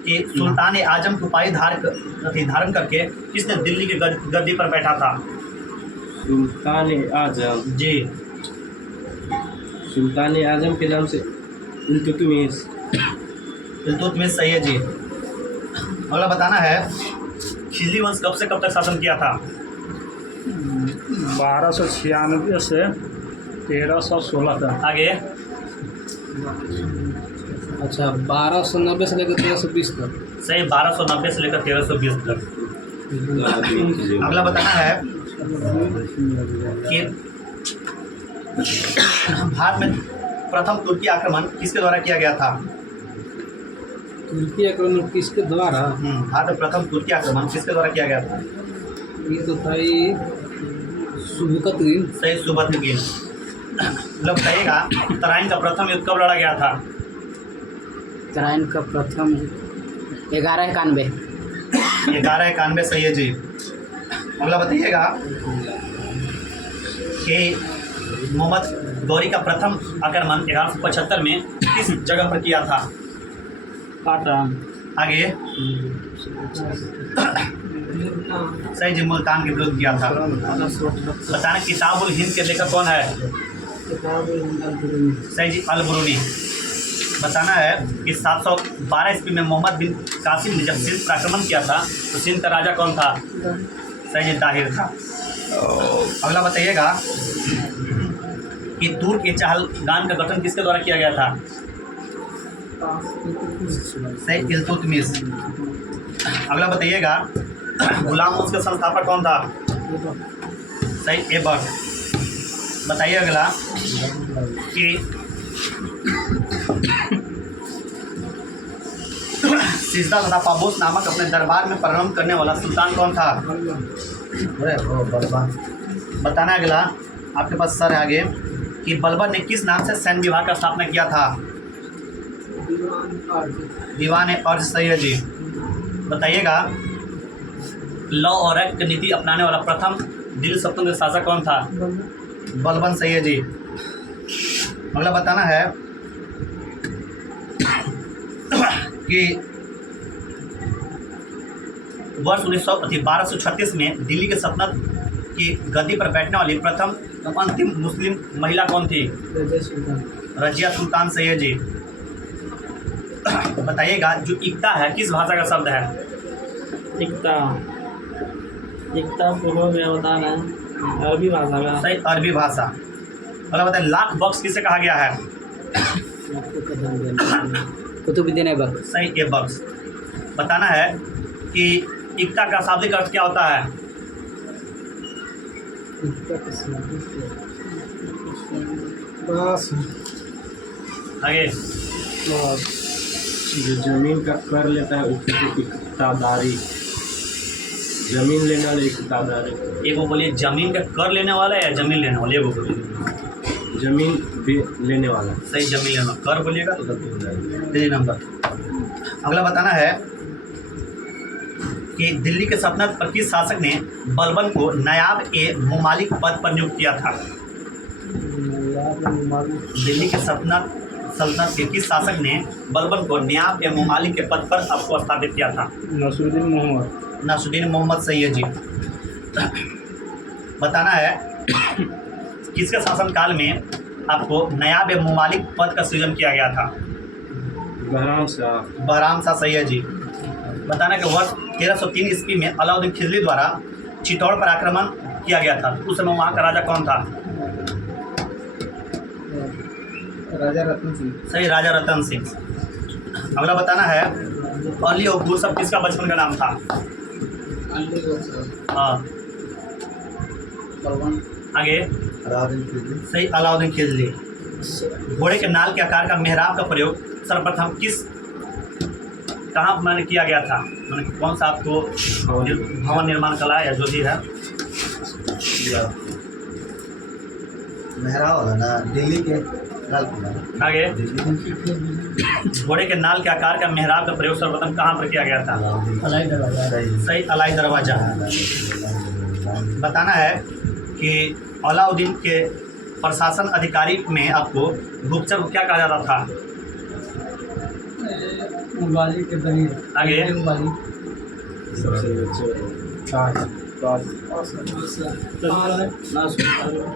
कि सुल्तान आजम की उपाधि धारण करके किसने दिल्ली के गद्दी पर बैठा था? सुल्तान आजम, जी, सुल्तान आजम के नाम से इल्तुतमिश। इल्तुतमिश सही है जी। अगला बताना है, खिलजी वंश कब से कब तक शासन किया था? 1296 से 1316 तक। आगे, अच्छा 1290 से लेकर 1320 तक। सही, 1290 से लेकर 1320 तक। अगला बताना है कि भारत में प्रथम तुर्की आक्रमण किसके द्वारा किया गया था? तुर्की आक्रमण किसके द्वारा? भारत में प्रथम तुर्की आक्रमण किसके द्वारा किया गया था? ये तो था ही सुबकतगिन। सही, सुबकतगिन। मतलब बताइएगा, तराइन का प्रथम युद्ध कब लड़ा गया था? तराइन का प्रथम 1191। 1191 सही है जी। अगला बताइएगा कि मोहम्मद गौरी का प्रथम आक्रमण 1175 में किस जगह पर किया था? पाटन। आगे, सही जी, मुल्तान के विरुद्ध किया था। बताना, किताबुल हिंद के लेखक कौन है? सही जी, अल बुरूनी। बताना है कि 712 ईस्वी में मोहम्मद बिन कासिम ने जब सिंध पर आक्रमण किया था तो सिंध का राजा कौन था? सही जी, ताहिर था। अगला बताइएगा कि तुर्क के चहलगान का गठन किसके द्वारा किया गया था? सही, इल्तुतमिश। अगला बताइएगा, गुलाम वंश का संस्थापक कौन था? सही, ऐबक। बताइए अगला कि सिजदा तथा पाबोस नामक अपने दरबार में प्रारंभ करने वाला सुल्तान कौन था? बताना है अगला, आपके पास सर है आगे, कि बलबन ने किस नाम से सैन्य विभाग का स्थापना किया था? दीवान अर्ज सही है जी। बताइएगा, लॉ और एक्ट नीति अपनाने वाला प्रथम दिल्ली सल्तनत का शासक कौन था? बलबन सही है जी। अगला बताना है कि वर्ष 1236 में दिल्ली के सल्तनत की गद्दी पर बैठने वाली प्रथम अंतिम मुस्लिम महिला कौन थी? रजिया सुल्तान सही है जी। बताइएगा, जो इक्ता है किस भाषा का शब्द है? इक्ता पूर्व व्यवधान है, अरबी भाषा का। सही, अरबी भाषा। अगला बताइए, लाख बक्स किसे कहा गया है? कुतुबुद्दीन ऐबक। सही, ए बक्स। बताना है कि इक्ता का शाब्दिक अर्थ क्या होता है? बस आगे, जो जमीन का कर लेता है उसको इक्तादारी, जमीन लेने वाले इक्तादारी। एक वो बोलिए, जमीन का कर लेने वाला है या जमीन लेने वाले? वो बोलिए, जमीन लेने वाला। सही, जमीन लेना। कर बोलिएगा तो गलती हो जाएगी। तेजी नंबर। अगला बताना है कि दिल्ली के सल्तनत पर किस शासक ने बलबन को नायाब ए मुमालिक पद पर नियुक्त किया था? दिल्ली के सल्तनत के किस शासक ने बलबन को नायाब ए मुमालिक के पद पर आपको स्थापित किया था? नसरुद्दीन मोहम्मद। नसरुद्दीन मोहम्मद सही है जी। बताना है, किसके शासनकाल में आपको नायाब ए मुमालिक पद का सृजन किया गया था? बहराम शाह सही है जी। बताना कि वर्ष 1303 ईस्वी में अलाउद्दीन खिलजी द्वारा चित्तौड़ पर आक्रमण किया गया था, उस समय वहाँ का राजा कौन था? राजा रतन सिंह। सही, राजा रतन सिंह। अगला बताना है, अली और गुरसब किसका बचपन का नाम था? हाँ, आगे, सही, अलाउद्दीन खिलजी। घोड़े के नाल के आकार का मेहराब का प्रयोग सर्वप्रथम कहाँ मैंने किया गया था? मैंने कौन सा आपको भवन निर्माण कला या जो भी है? मेहरा वाला ना, दिल्ली के लाल किला। आगे, घोड़े के नाल के आकार का मेहराब का प्रयोग सर्वप्रथम कहाँ पर किया गया था? सही, अलाई दरवाजा। बताना है कि अलाउद्दीन के प्रशासन अधिकारी में आपको गुप्तचर को क्या कहा जाता था? बाली के बनी आगे बाली सबसे नीचे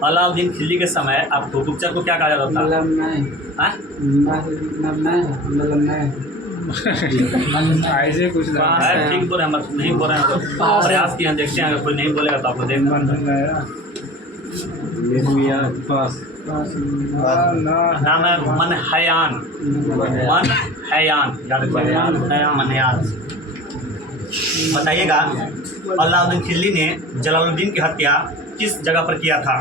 अलाउद्दीन खिलजी के समय आपको गुप्तचर को क्या कहा जाता था? हाँ? ऐसे कुछ अरे ठीक बोल रहे हैं, हम नहीं बोल रहे हैं तो प्रयास किए हैं, देखते हैं अगर कोई नहीं बोलेगा तो आपको देखना निर्मिया पास नाम है मनहयान। मनहयान याद रखिए, मनहयान। बताइएगा अलाउद्दीन खिलजी ने जलालुद्दीन की हत्या किस जगह पर किया था?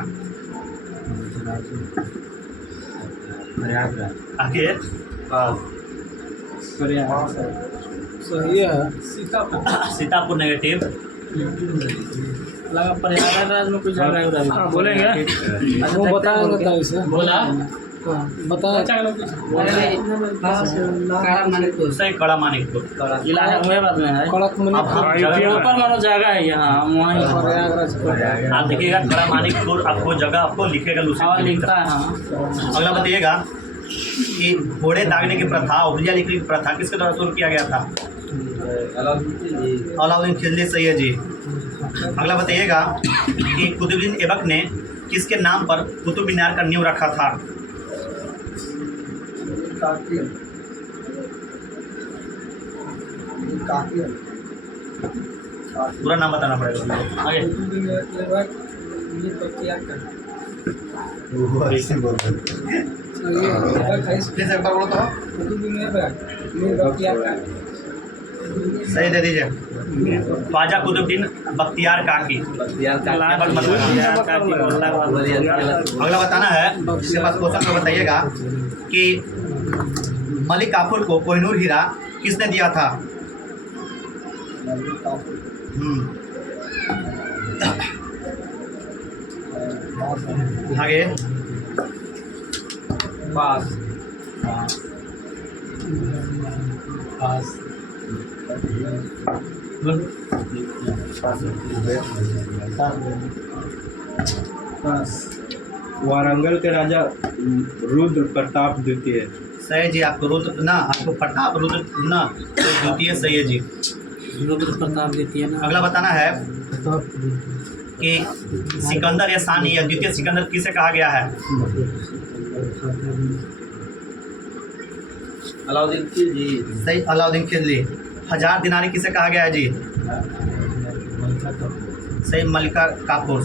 आगे सही है सीतापुर नेगेटिव। लगा प्रयागराज में कुछ जगह है हाँ, बोलेंगे वो बताएंगे तो इसे बोला बताएं सही कड़ा मानिकपुर। इलाज हुए बाद में है अब कड़क हम जगह ऊपर मानो जगह है यहाँ वहीं प्रयागराज आप देखिएगा कड़ा मानिकपुर आपको जगह आपको लिखेगा हाँ लूसी। लिखता है हाँ अगला बताइएगा कि घोड़े दागने की प्रथा, उबलिया लिखने की प्रथा किसके द्वारा शुरू किया गया था? अलाउद्दीन खिलजी, सही है जी। अगला बताइएगा कि कुतुबुद्दीन ऐबक ने किसके नाम पर कुतुब मीनार का नींव रखा था? पूरा नाम बताना पड़ेगा आगे। ऐसे बोल रहे फिर से एक बार बोलो तो सही दे दीजिए। ख्वाजा कुतुबुद्दीन बख्तियार काकी। अगला बताना है, इसके बाद क्वेश्चन को बताइएगा कि मलिक काफूर को कोहिनूर हीरा किसने दिया था? आगे वारंगल के राजा रुद्र प्रताप द्वितीय। सही जी। आपको रुद्र ना, आपको प्रताप रुद्र ना द्वितीय, सही है जी। रुद्र प्रताप द्वितीय ना। अगला बताना है कि सिकंदर या सानी या द्वितीय सिकंदर किसे कहा गया है? अलाउद्दीन खिलजी। सही, अलाउद्दीन खिलजी। 1000 दिनारी किसे कहा गया है जी? सही, मलिका काफूर।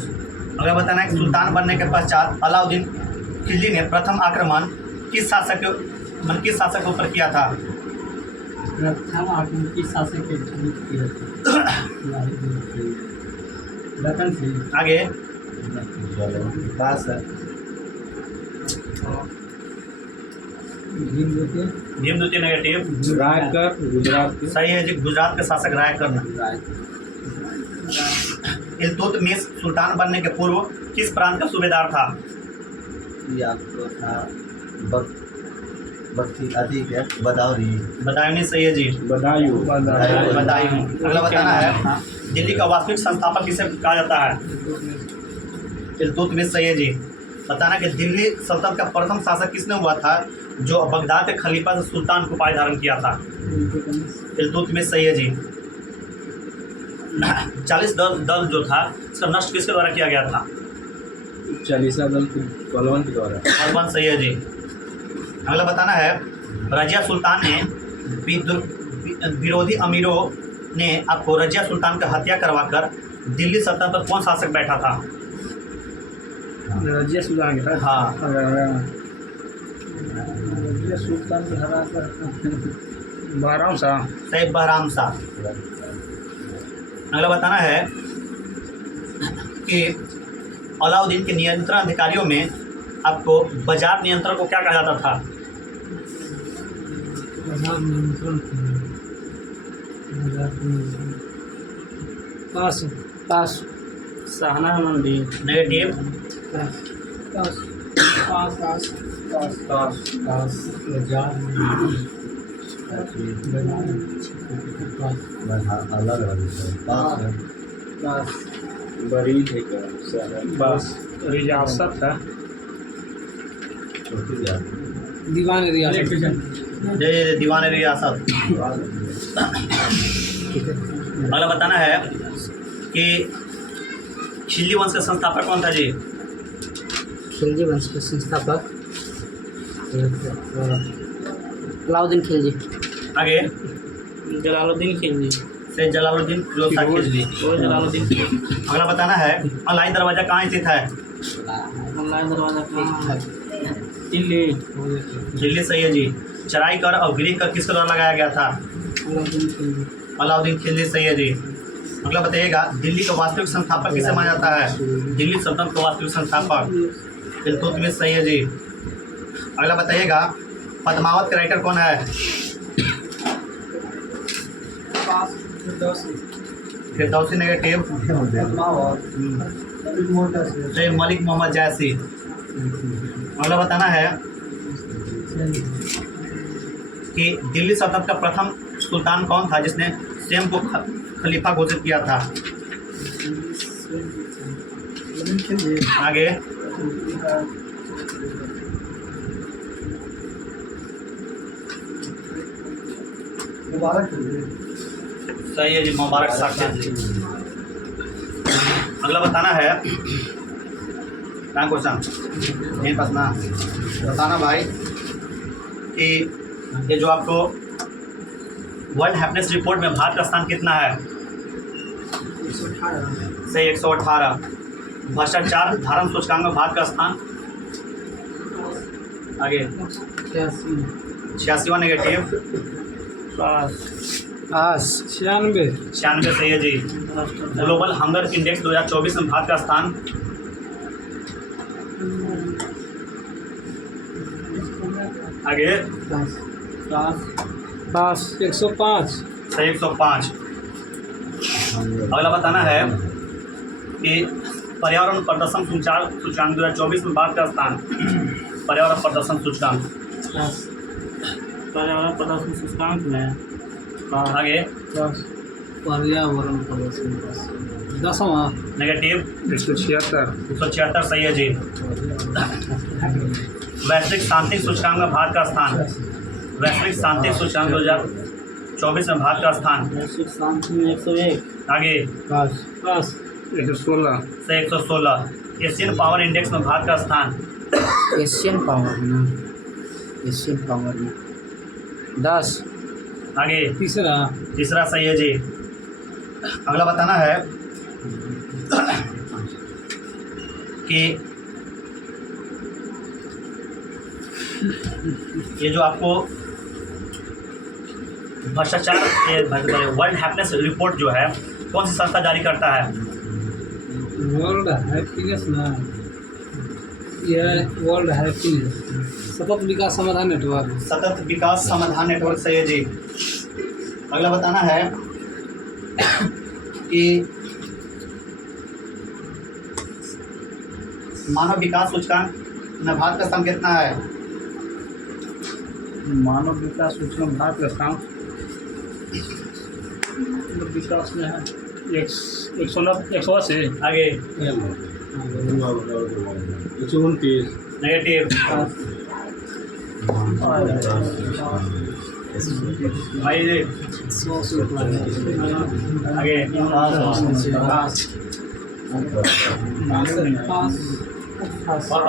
अगला बताना है कि सुल्तान बनने के पश्चात अलाउद्दीन खिलजी ने प्रथम आक्रमण किस शासक के ऊपर किया था? प्रथम आक्रमण किस शासक के आगे पास है भीम द्वितीय नेगेटिव। रायकर गुजरात के। सही है जी, गुजरात के शासक रायकर। इल्तुतमिश सुल्तान बनने के पूर्व किस प्रांत का सूबेदार था? आपको था बख्ती अधिक है बदाऊरी। बदायूं, सही है जी। बदायूं। बदायूं। अगला बताना है दिल्ली का वास्तविक संस्थापक किसे कहा जाता है? इल्तुतमिश, सही है जी। बताना कि दिल्ली सल्तनत का प्रथम शासक किसने हुआ था जो बगदाद के खलीफा से सुल्तान को उपाधि धारण किया था? इल्तुतमिश, सही है जी। 40 दल जो था इसका नष्ट किसके द्वारा किया गया था? चालीसा दल के बलवंत के द्वारा। बलवंत, सही है जी। अगला बताना है रजिया सुल्तान ने विरोधी अमीरों ने आपको रजिया सुल्तान का हत्या करवाकर दिल्ली सल्तनत पर कौन शासक बैठा था? रजिया सुल्तान के हाँ, रजिया सुल्तान के हरा बहराम शाह। सही, बहराम शाह। अगला बताना है कि अलाउद्दीन के नियंत्रण अधिकारियों में आपको बाजार नियंत्रण को क्या कहा जाता था? पास पास सहना मंडी नेगेटिव। पास पास पास पास पास पास पास बड़ी है क्या? बस रियासत है दीवान रियासत दीवान रियासत। अगला बताना है कि खिलजी वंश का संस्थापक कौन था जी? खिलजी वंश के संस्थापक अलाउद्दीन खिलजी। आगे जलालुद्दीन खिलजी। से जलालुद्दीन फिरोज शाह खिलजी। वो जलालुद्दीन खिलजी। अगला बताना है अलाई दरवाजा कहाँ स्थित है? ऑनलाइन दरवाजा कहाँ है? दिल्ली। दिल्ली सही है जी। चढ़ाई कर और गिरी कर किसके द्वारा लगाया गया था? अलाउद्दीन खिलजी। अलाउद्दीन खिलजी सही है जी। अगला बताइएगा दिल्ली का वास्तविक संस्थापक किसे माना जाता है? दिल्ली सल्तनत का वास्तविक संस्थापक इल्तुतमिश सही है जी। अगला बताइएगा पद्मावत का राइटर कौन है? फिरदौसी नेगेटिव सही मलिक मोहम्मद जैसी। अगला बताना है कि दिल्ली सल्तनत का प्रथम सुल्तान कौन था जिसने स्वयं को खलीफा घोषित किया था? आगे सही है जी मुबारक साक्षर जी। अगला बताना है क्या क्वेश्चन नहीं पसना बताना भाई कि ये जो आपको वर्ल्ड हैप्पीनेस रिपोर्ट में भारत का स्थान कितना है? सही 118। भ्रष्टाचार धर्म सूचकांक में भारत का स्थान? आगे 86वां नेगेटिव 96 सही है जी। ग्लोबल हंगर इंडेक्स 2024 में भारत का स्थान? आगे 105 सही 105। अगला बताना है कि पर्यावरण प्रदर्शन सूचकांक 2024 में भारत का स्थान? पर्यावरण प्रदर्शन सूचकांक पर्यावरण प्रदर्शन सूचकांक में आगे पर्यावरण प्रदर्शन 10वां नेगेटिव 176 176 सही है जी। वैश्विक शांति सूचकांक में भारत का स्थान? वैश्विक शांति सूचकांक 2024 में भारत का स्थान? वैश्विक शांति में 101 आगे 116 से 116। एशियन पावर इंडेक्स में भारत का स्थान? एशियन पावर में एशियन पावर में 10। आगे तीसरा सही है जी। अगला बताना है कि ये जो आपको भ्रष्टाचार वर्ल्ड हैप्पीनेस रिपोर्ट जो है कौन सी संस्था जारी करता है? वर्ल्ड हैप्पीनेस ना यह वर्ल्ड हैप्पीनेस सतत विकास समाधान नेटवर्क। सतत विकास समाधान नेटवर्क सही है जी। अगला बताना है कि मानव विकास सूचकांक में भारत का स्थान कितना है? मानव विकास सूचकांक भारत का स्थान विकास में है 180। आगे 129 नेगेटिव भाई जी आगे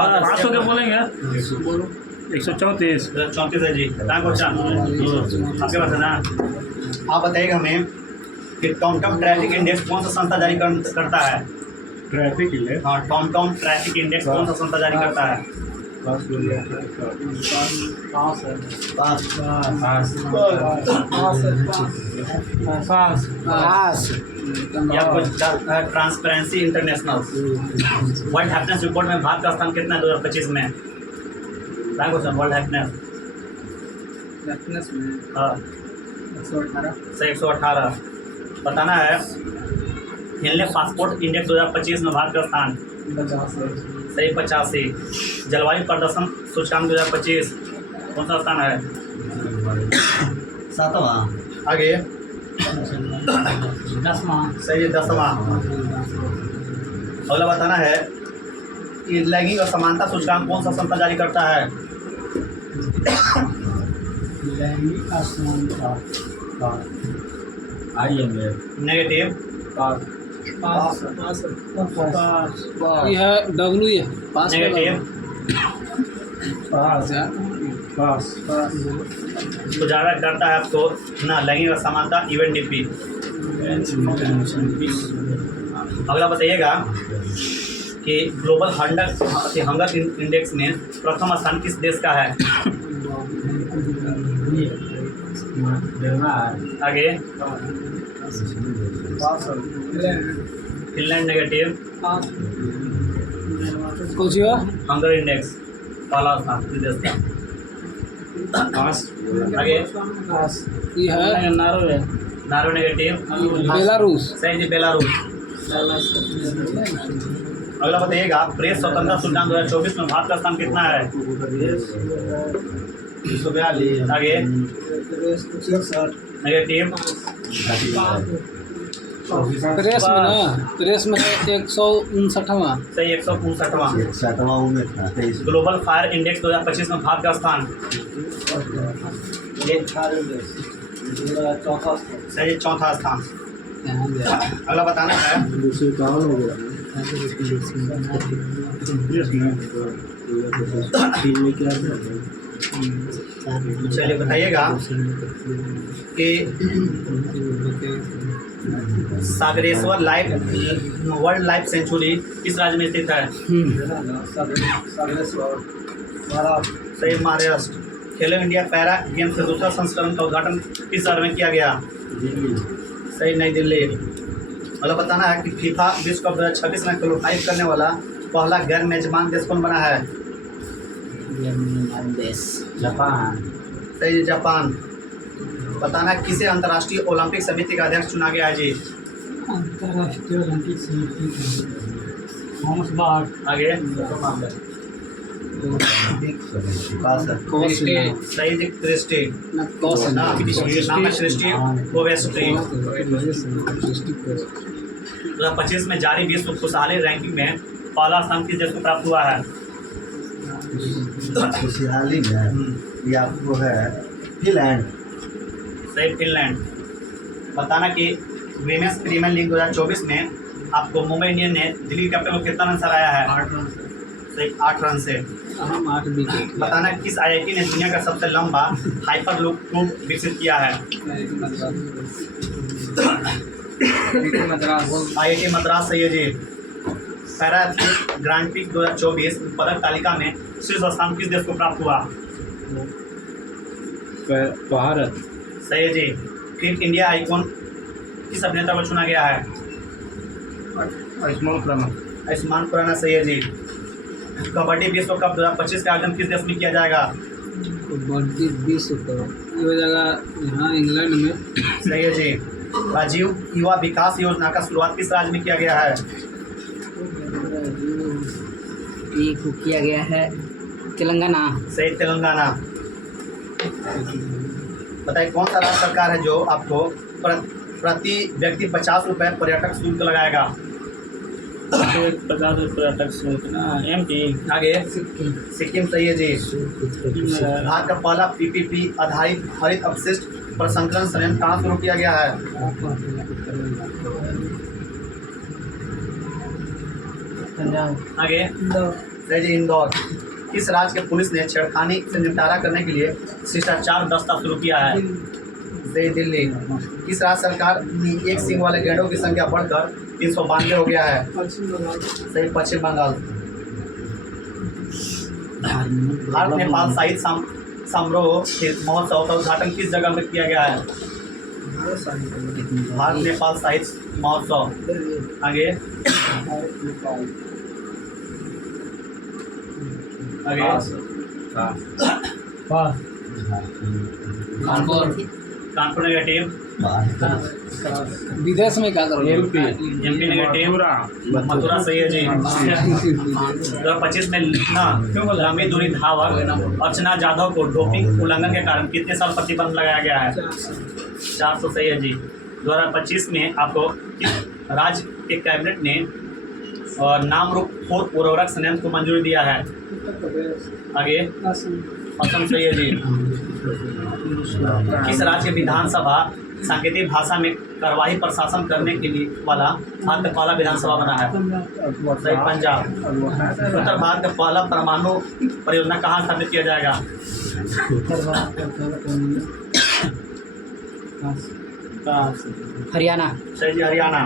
500 के बोलेंगे 134 34 है जी। क्या क्वेश्चन आपके पास है ना? आप बताइएगा हमें कि टॉमटॉम ट्रैफिक इंडेक्स कौन सा संस्था जारी करता है? ट्रैफिक इंडेक्स हाँ टॉमटॉम ट्रैफिक इंडेक्स कौन सा संस्था जारी करता है? या कुछ transparency international. World happiness report में भारत का स्थान कितना है 2025 में? क्या क्वेश्चन वर्ल्ड हैप्पीनेस में हाँ 118 से 118। बताना है हिलने पासपोर्ट इंडेक्स 2025 में भारत का स्थान? 50 सही 85। जलवायु प्रदर्शन सूचकांक 2025 कौन सा स्थान है? 7वां। आगे 10वां सही है 10वां। अगला बताना है कि लैंगिक और समानता सूचकांक कौन सा संस्था जारी करता है? लैंगिक असमानता नेगेटिव पास यह डब्ल्यू है पास का नेगेटिव पास पास तो ज़्यादा करता है आपको ना लैंगिक असमानता इवेंट डीपी। अगला बताइएगा कि ग्लोबल हंगर इंडेक्स में प्रथम स्थान किस देश का है? आगे फिनलैंड नेगेटिव कुछ हुआ हंगर इंडेक्स पहला स्थान किस देश का? पास आगे यह है नारो नेगेटिव बेलारूस सही जी बेलारूस। अगला बताइएगा प्रेस स्वतंत्रता सूचकांक 2024 में भारत का स्थान कितना है? 142 आगे 161 नेगेटिव प्रेस में ना प्रेस में 159वां सही 159वां। 60वां में था 23 ग्लोबल फायर इंडेक्स 2025 में भारत का स्थान चौथा सही चौथा स्थान। यहाँ गया अगला बताना है दूसरे कहाँ हो गया तीन में क्या है? चलिए बताइएगा कि सागरेश्वर वर्ल्ड लाइफ सेंचुरी किस राज्य में स्थित है? सही महाराष्ट्र। खेलो इंडिया पैरा गेम्स के दूसरा संस्करण का उद्घाटन किस शहर में किया गया? सही नई दिल्ली। मतलब बताना है कि फीफा विश्व कप 2026 में क्वालिफाई करने वाला पहला गैर मेजबान देश कौन बना है? देश जापान सही जापान। बताना है किसे अंतर्राष्ट्रीय ओलंपिक समिति का अध्यक्ष चुना गया है जी? अंतर्राष्ट्रीय ओलंपिक समिति थॉमस बार्ट आगे कोस सही जी क्रिस्टी ना कोस ना नाम है क्रिस्टी कोवेस्ट्री। 2025 में जारी विश्व खुशहाली रैंकिंग में पहला स्थान किस देश को प्राप्त हुआ है? खुशहाली में ये आपको है फिनलैंड सही फिनलैंड। बताना कि वीमेंस प्रीमियर लीग 2024 में आपको मुंबई इंडियन ने दिल्ली कैपिटल को कितना रन सराया है? 8 रन सही 8 रन से। हम 8 विकेट बताना किस IIT ने दुनिया का सबसे लंबा हाइपर लूप ट्यूब विकसित किया है? IIT मद्रास सही है जी। पैरा एथलीट ग्रांड प्रिक्स 2024 पदक तालिका में शीर्ष स्थान किस देश को प्राप्त हुआ? भारत सही है जी। फिट इंडिया आइकॉन किस अभिनेता को चुना गया है? आयुष्मान खुराना आयुष्मान खुराना सही है जी। कबड्डी विश्व कप 2025 का आयोजन किस देश में किया जाएगा? कबड्डी विश्व कप ये हो जाएगा यहाँ इंग्लैंड में सही है जी। राजीव युवा विकास योजना का शुरुआत किस राज्य में किया गया है? को किया गया है तेलंगाना सही तेलंगाना। बताइए कौन सा राज्य सरकार है जो आपको प्रति व्यक्ति 50 रुपये पर्यटक शुल्क लगाएगा? 50 पर्यटक शुल्क ना MP आगे सिक्किम सही है जी। भारत का पहला PPP आधारित हरित अपशिष्ट प्रसंस्करण संयंत्र कहाँ शुरू किया गया है? आगे सही जी इंदौर। किस राज्य के पुलिस ने छेड़खानी से निपटारा करने के लिए शिष्टाचार दस्ता शुरू किया है? सही दिल्ली। किस राज्य सरकार ने एक सिंग वाले गैंडों की संख्या बढ़कर 392 हो गया है? सही पश्चिम बंगाल। भारत नेपाल साहित्य समारोह महोत्सव का उद्घाटन किस जगह में किया गया है? भारत नेपाल साहित्य महोत्सव। आगे आगे कानपुर नेगेटिव विदेश में क्या करोगे? MP नेगेटिव मथुरा सही है जी। 2025 में ना लंबी दूरी धावक अर्चना जाधव को डोपिंग उल्लंघन के कारण कितने साल प्रतिबंध लगाया गया है? 400 सही है जी। 2025 में आपको किस राज्य के कैबिनेट ने और नामरूप 4 उर्वरक संयंत्र को मंजूरी दिया है? उत्तर प्रदेश आगे असम असम सही है जी। किस राज्य विधानसभा सांकेतिक भाषा में कार्यवाही प्रशासन करने के लिए वाला भारत का पहला विधानसभा बना है? सही पंजाब। उत्तर भारत का पहला परमाणु परियोजना कहाँ स्थापित किया जाएगा? हरियाणा। सही जी हरियाणा।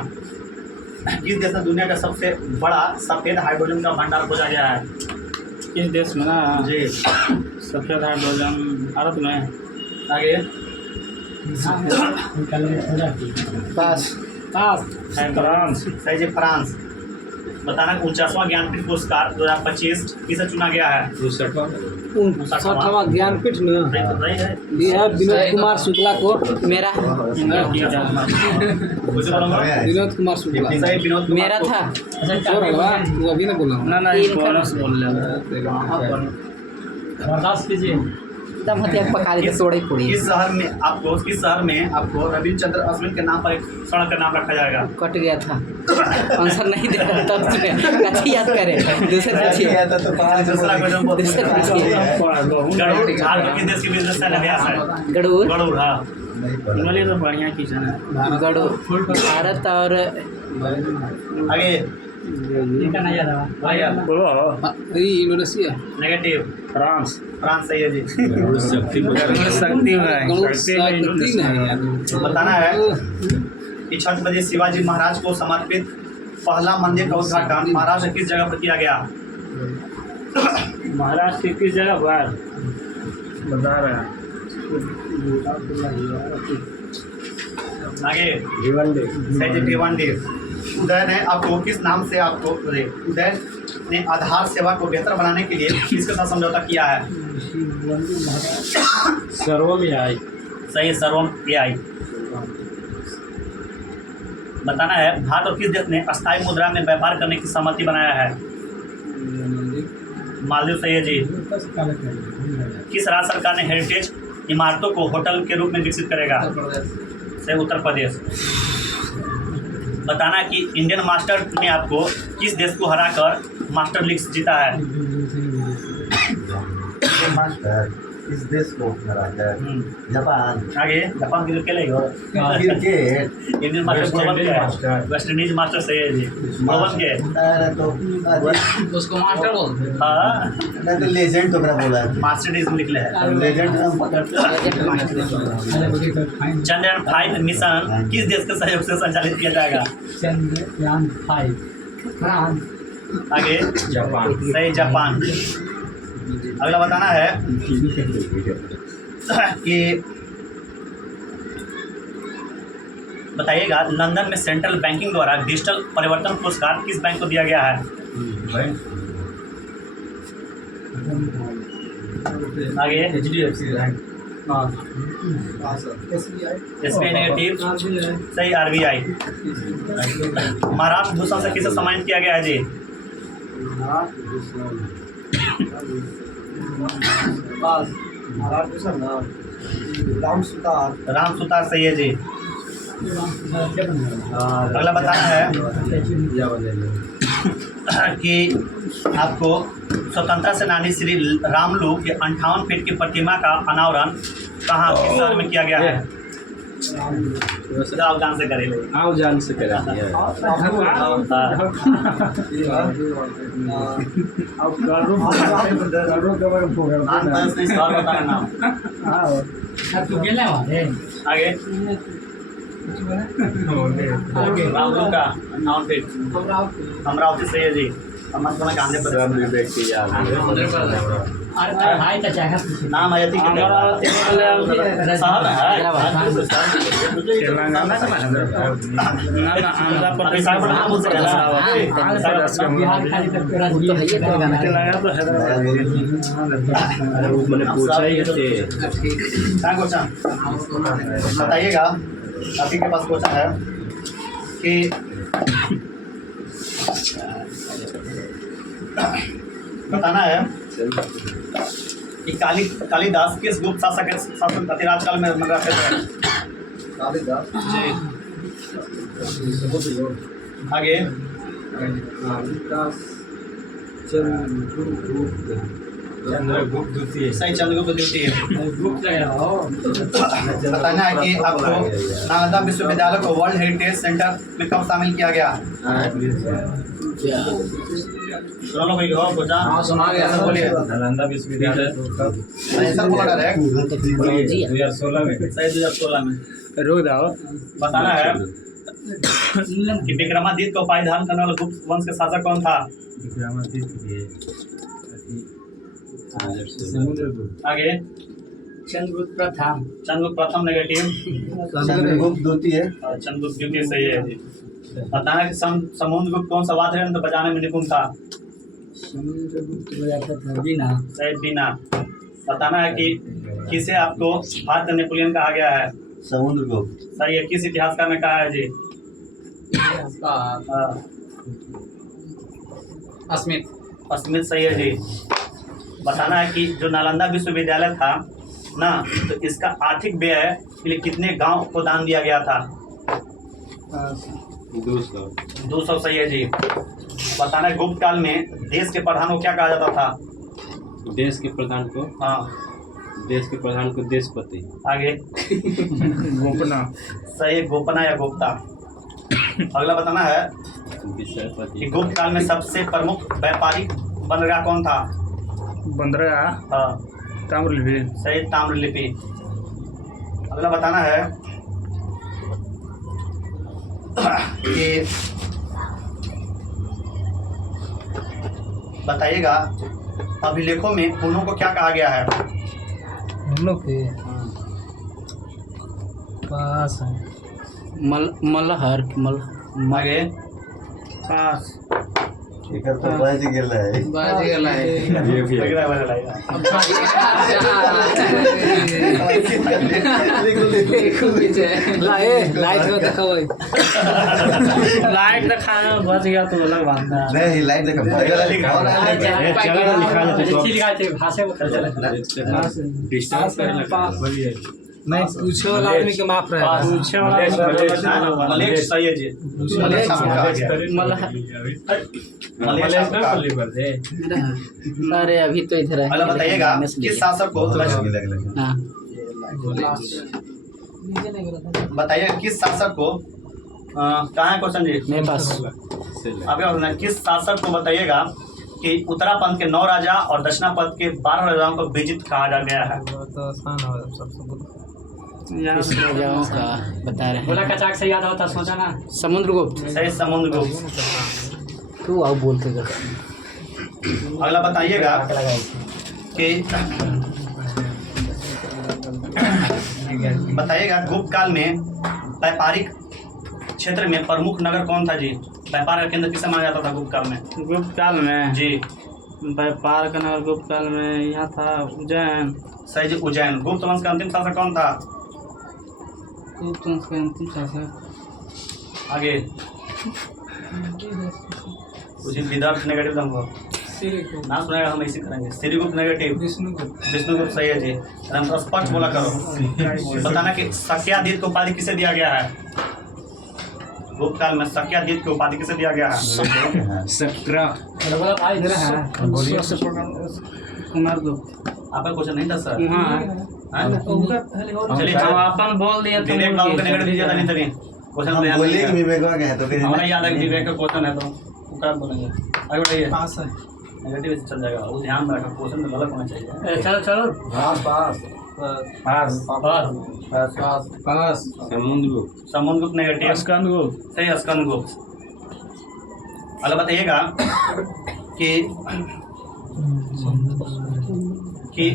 किस देश में दुनिया का सबसे बड़ा सफेद हाइड्रोजन का भंडार खोजा गया है? इस देश में ना जी। सफेद हाइड्रोजन भारत में। आगे पास। फ्रांस। सही जी फ्रांस। बताना 49वां ज्ञानपीठ पुरस्कार 2025 किसे चुना गया है? 60वां ज्ञानपीठ में सही है। ये है विनोद कुमार शुक्ला को। मेरा विनोद कुमार शुक्ला सही विनोद कुमार मेरा को- था। चोर होगा तू अभी ना बोला ना ना एक बोनस बोल बर्दाश्त कीजिए। एकदम हथियार पका देते तोड़े पूरी। किस शहर में आपको रविचंद्र अश्विन के नाम पर एक सड़क का नाम रखा जाएगा? कट गया था आंसर नहीं दे रहा था उसमें। कथी याद करे दूसरे पूछिए। दूसरा क्वेश्चन बहुत दूसरे पूछिए। गरुड़ झारखंड किस देश के बिजनेस से अभ्यास है? गड़ूर। गरुड़ हाँ। बोलिए तो बढ़िया किचन है। गड़ूर भारत और आगे भैया इंडोनेशिया। Negative France. फ्रांस सही है जी। शक्ति नहीं यार। बताना है कि छत्रपति शिवाजी महाराज को समर्पित पहला मंदिर का उद्घाटन महाराष्ट्र किस जगह पर किया गया? महाराष्ट्र की किस जगह पर बता रहे हैं? आगे भिवंडी। सही जी भिवंडी। उदय ने आपको किस नाम से उदय ने आधार सेवा को बेहतर बनाने के लिए किसके साथ समझौता किया है? सर्वम AI। सही सर्वम AI। बताना है भारत और किस देश ने अस्थायी मुद्रा में व्यापार करने की सहमति बनाया है? मालदीव सही है जी। किस राज्य सरकार ने हेरिटेज इमारतों को होटल के रूप में विकसित करेगा? सही उत्तर प्रदेश। बताना कि इंडियन मास्टर ने आपको किस देश को हराकर मास्टर लीग जीता है? मास्टर इस देश को हराकर जापान। आगे जापान क्रिकेट खेलेगा। क्रिकेट इंडियन मास्टर ग्लोबल के है। वेस्ट इंडीज मास्टर सही है जी। ग्लोबल के अरे तो उसको मास्टर बोलते हैं। हाँ मैं तो लेजेंड तो मेरा बोला है। मास्टर डीज में लिखले है। लेजेंड चंद्रयान 5 मिशन किस देश के सहयोग से संचालित किया जाएगा? चंद्रयान 5 फ्रांस। आगे जापान। सही जापान। अगला बताना है कि बताइएगा लंदन में सेंट्रल बैंकिंग द्वारा डिजिटल परिवर्तन पुरस्कार किस बैंक को दिया गया है? आगे SBI नेगेटिव सही RBI। महाराष्ट्र भूषण से किसे सम्मानित किया गया है जी? राम सुतार। राम सुतार सही है जी। अगला बताना है कि आपको स्वतंत्रता सेनानी श्री रामलू के 58 फीट की प्रतिमा का अनावरण कहाँ किस शहर में किया गया है? आप जान से करेंगे। आओ जान से करा दिया है। और बताना नाम। आगे रामलू का 58 फीट अमरावती सही है जी। अमरावती आंध्र सब प्रदेश विवेक की याद है। नाम है शहर अरे वो मैंने पूछा ही थे। क्वेश्चन बताइएगा। आपके के पास क्वेश्चन है कि बताना है कि कालिदास किस गुप्त शासक अधिराज काल में रहते थे? कालिदास जी। आगे चंद्रगुप्त द्वितीय। सही, चंद्रगुप्त द्वितीय। गुप्त लग रहा हो। बताना है कि आपको नालंदा विश्वविद्यालय को वर्ल्ड हेरिटेज सेंटर में कब शामिल किया गया? सुनो लो भाई, हो पूछा। हाँ, सुना गया। बोलिए। नालंदा विश्वविद्यालय सही सर बोला डायरेक्ट। 2016 में। सही 2016 में। रोक दाओ। बताना है कि विक्रमादित्य को उपाधि धारण करने वाला गुप्त वंश के शासक कौन था? समुद्रगुप्त। आगे चंद्रगुप्त प्रथम। चंद्रगुप्त प्रथम नेगेटिव चंद्रगुप्त द्वितीय। और चंद्रगुप्त द्वितीय सही है जी। बताना है कि समुद्रगुप्त कौन सा वाद्य यंत्र बजाने में निपुण था? चंद्रगुप्त बजाता था बीना। सही, बीना। बताना है कि किसे आपको भारत का नेपोलियन कहा गया है? समुद्रगुप्त। सही है। किस इतिहासकार ने कहा है जी? अस्मित। अस्मित सही है जी। बताना है कि जो नालंदा विश्वविद्यालय था ना, तो इसका आर्थिक व्यय के लिए कितने गांव को दान दिया गया था? 200 सही है जी। बताना है गुप्त काल में देश के प्रधान को क्या कहा जाता था? देश के प्रधान को, हाँ, देश के प्रधान को देशपति। आगे गोपना। सही है, गोपना या गोप्ता। अगला बताना है विषयपति। कि गुप्त काल में सबसे प्रमुख व्यापारिक बंदरगाह कौन था? बंदरगाह। हाँ, ताम्रलिपि। सही, ताम्रलिपि। अगला बताना है कि बताइएगा अभिलेखों में उन्हों को क्या कहा गया है? हम लोग के पास है। मलहर आगे पास। एकर तो बच गेल है। बाज गया है। ये भी है। लाइट को दिखाओ। लाइट दिखाना बच गया तो अलग बात है। नहीं लाइट देखा। डिस्टेंस बोलिए। नहीं, पूछे वाला आदमी के माफ रहे। पूछे वाला मलेक्स सही है जी। मलेक्स आपको कहा गया है। मलेक्स आपको कहा गया है। अरे अभी तो इधर है। अगला बताइएगा किस शासक को हाँ, बताइएगा किस शासक को कहाँ है क्वेश्चन जी? मेरे पास। आपके पास ना, किस शासक को बताइएगा कि उत्तरापंथ के 9 राजा और दक्षिणापंथ के 12 राजाओं को विजित कहा जा गया है? तो आसान हो सबसे। इस राजाओं का बता रहे बोला हैं। कचाक से याद होता, सोचा ना। समुद्रगुप्त। सही, समुद्रगुप्त। तू आओ बोल के कर। अगला बताइएगा कि बताइएगा गुप्त काल में व्यापारिक क्षेत्र में प्रमुख नगर कौन था जी? व्यापार का केंद्र किसे माना जाता था गुप्त काल में? गुप्त काल में जी व्यापार का नगर गुप्त काल में यहाँ था उज्जैन। सही जी, उज्जैन। गुप्त वंश का अंतिम शासक कौन था? गुप्त वंश का अंतिम शासक आगे विदर्भ नेगेटिव दंग ना सुनेगा, हम ऐसे करेंगे। श्रीगुप्त नेगेटिव। विष्णुगुप्त सही है जी। एकदम स्पष्ट बोला करो। बताना कि शक्यादित्य को उपाधि किसे दिया गया है? गुप्त काल में शक्यादित्य को उपाधि किसे दिया गया है? 17। कुमारगुप्त। आपका क्वेश्चन नहीं था सर? हाँ, चलिए अपन बोल दिया तो विवेक बाबू का नेगेटिव दिया था नहीं तभी क्वेश्चन तो याद बोलिए नहीं कि है। विवेक आ गया तो फिर हमारा याद है कि विवेक का क्वेश्चन है तो वो क्या बोलेंगे? आगे बढ़ाइए। पास है। नेगेटिव से चल जाएगा, वो ध्यान में रखो, क्वेश्चन तो गलत होना चाहिए। चलो चलो। पास। समुद्रगुप्त। समुद्रगुप्त नेगेटिव। स्कंदगुप्त। सही, स्कंदगुप्त। अगला बताइएगा कि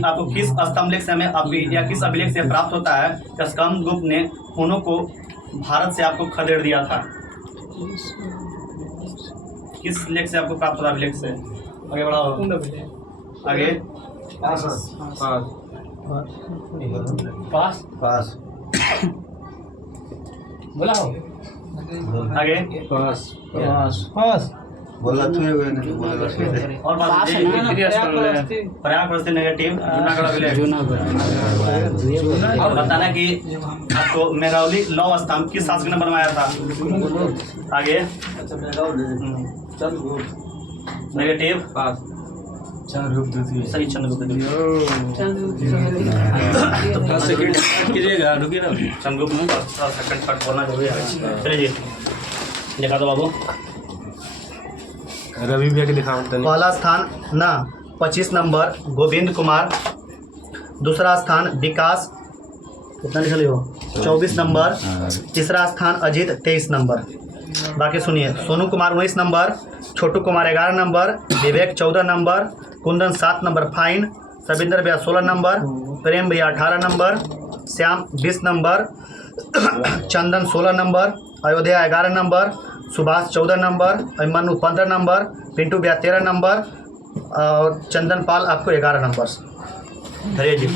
आपको किस स्तंभलेख से हमें या किस अभिलेख से प्राप्त होता है कि स्कंदगुप्त ने हुनों को भारत से आपको खदेड़ दिया था? किस लेख से आपको प्राप्त होता है? अभिलेख से। आगे बढ़ाओ। आगे पास। पास। बोला हो। आगे पास। पास। बोला तू है बोला और बात पास है ना? प्रयागराज नेगेटिव। जूनागढ़ अभिलेख। जूनागढ़। और बताना कि आपको मेघरौली लौह स्तंभ किस शासक ने बनवाया था? आगे चंद्रगुप्त नेगेटिव पास चंद्रगुप्त द्वितीय सही चंद्रगुप्त द्वितीय। थोड़ा सेकंड कीजिएगा, रुकिए ना। चंद्रगुप्त में थोड़ा सेकंड पार्ट बोलना जरूरी है। चलिए जी दिखा दो बाबू। रवि भैया के दिखाओ तनी। पहला स्थान ना 25 नंबर गोविंद कुमार, दूसरा स्थान विकास कितना लिखल हो 24 नंबर, तीसरा स्थान अजीत 23 नंबर। बाकी सुनिए, सोनू कुमार 19 नंबर, छोटू कुमार 11 नंबर, विवेक 14 number, Kundan 7 number fine, Ravindra भैया 16 नंबर, प्रेम भैया 18 नंबर, श्याम 20 नंबर, चंदन 16 number, Ayodhya 11 number, Subhash 14 number, Abhimanyu 15 number, Pintu भैया 13 नंबर और चंदन पाल आपको 11 नंबर। धैर्य जी।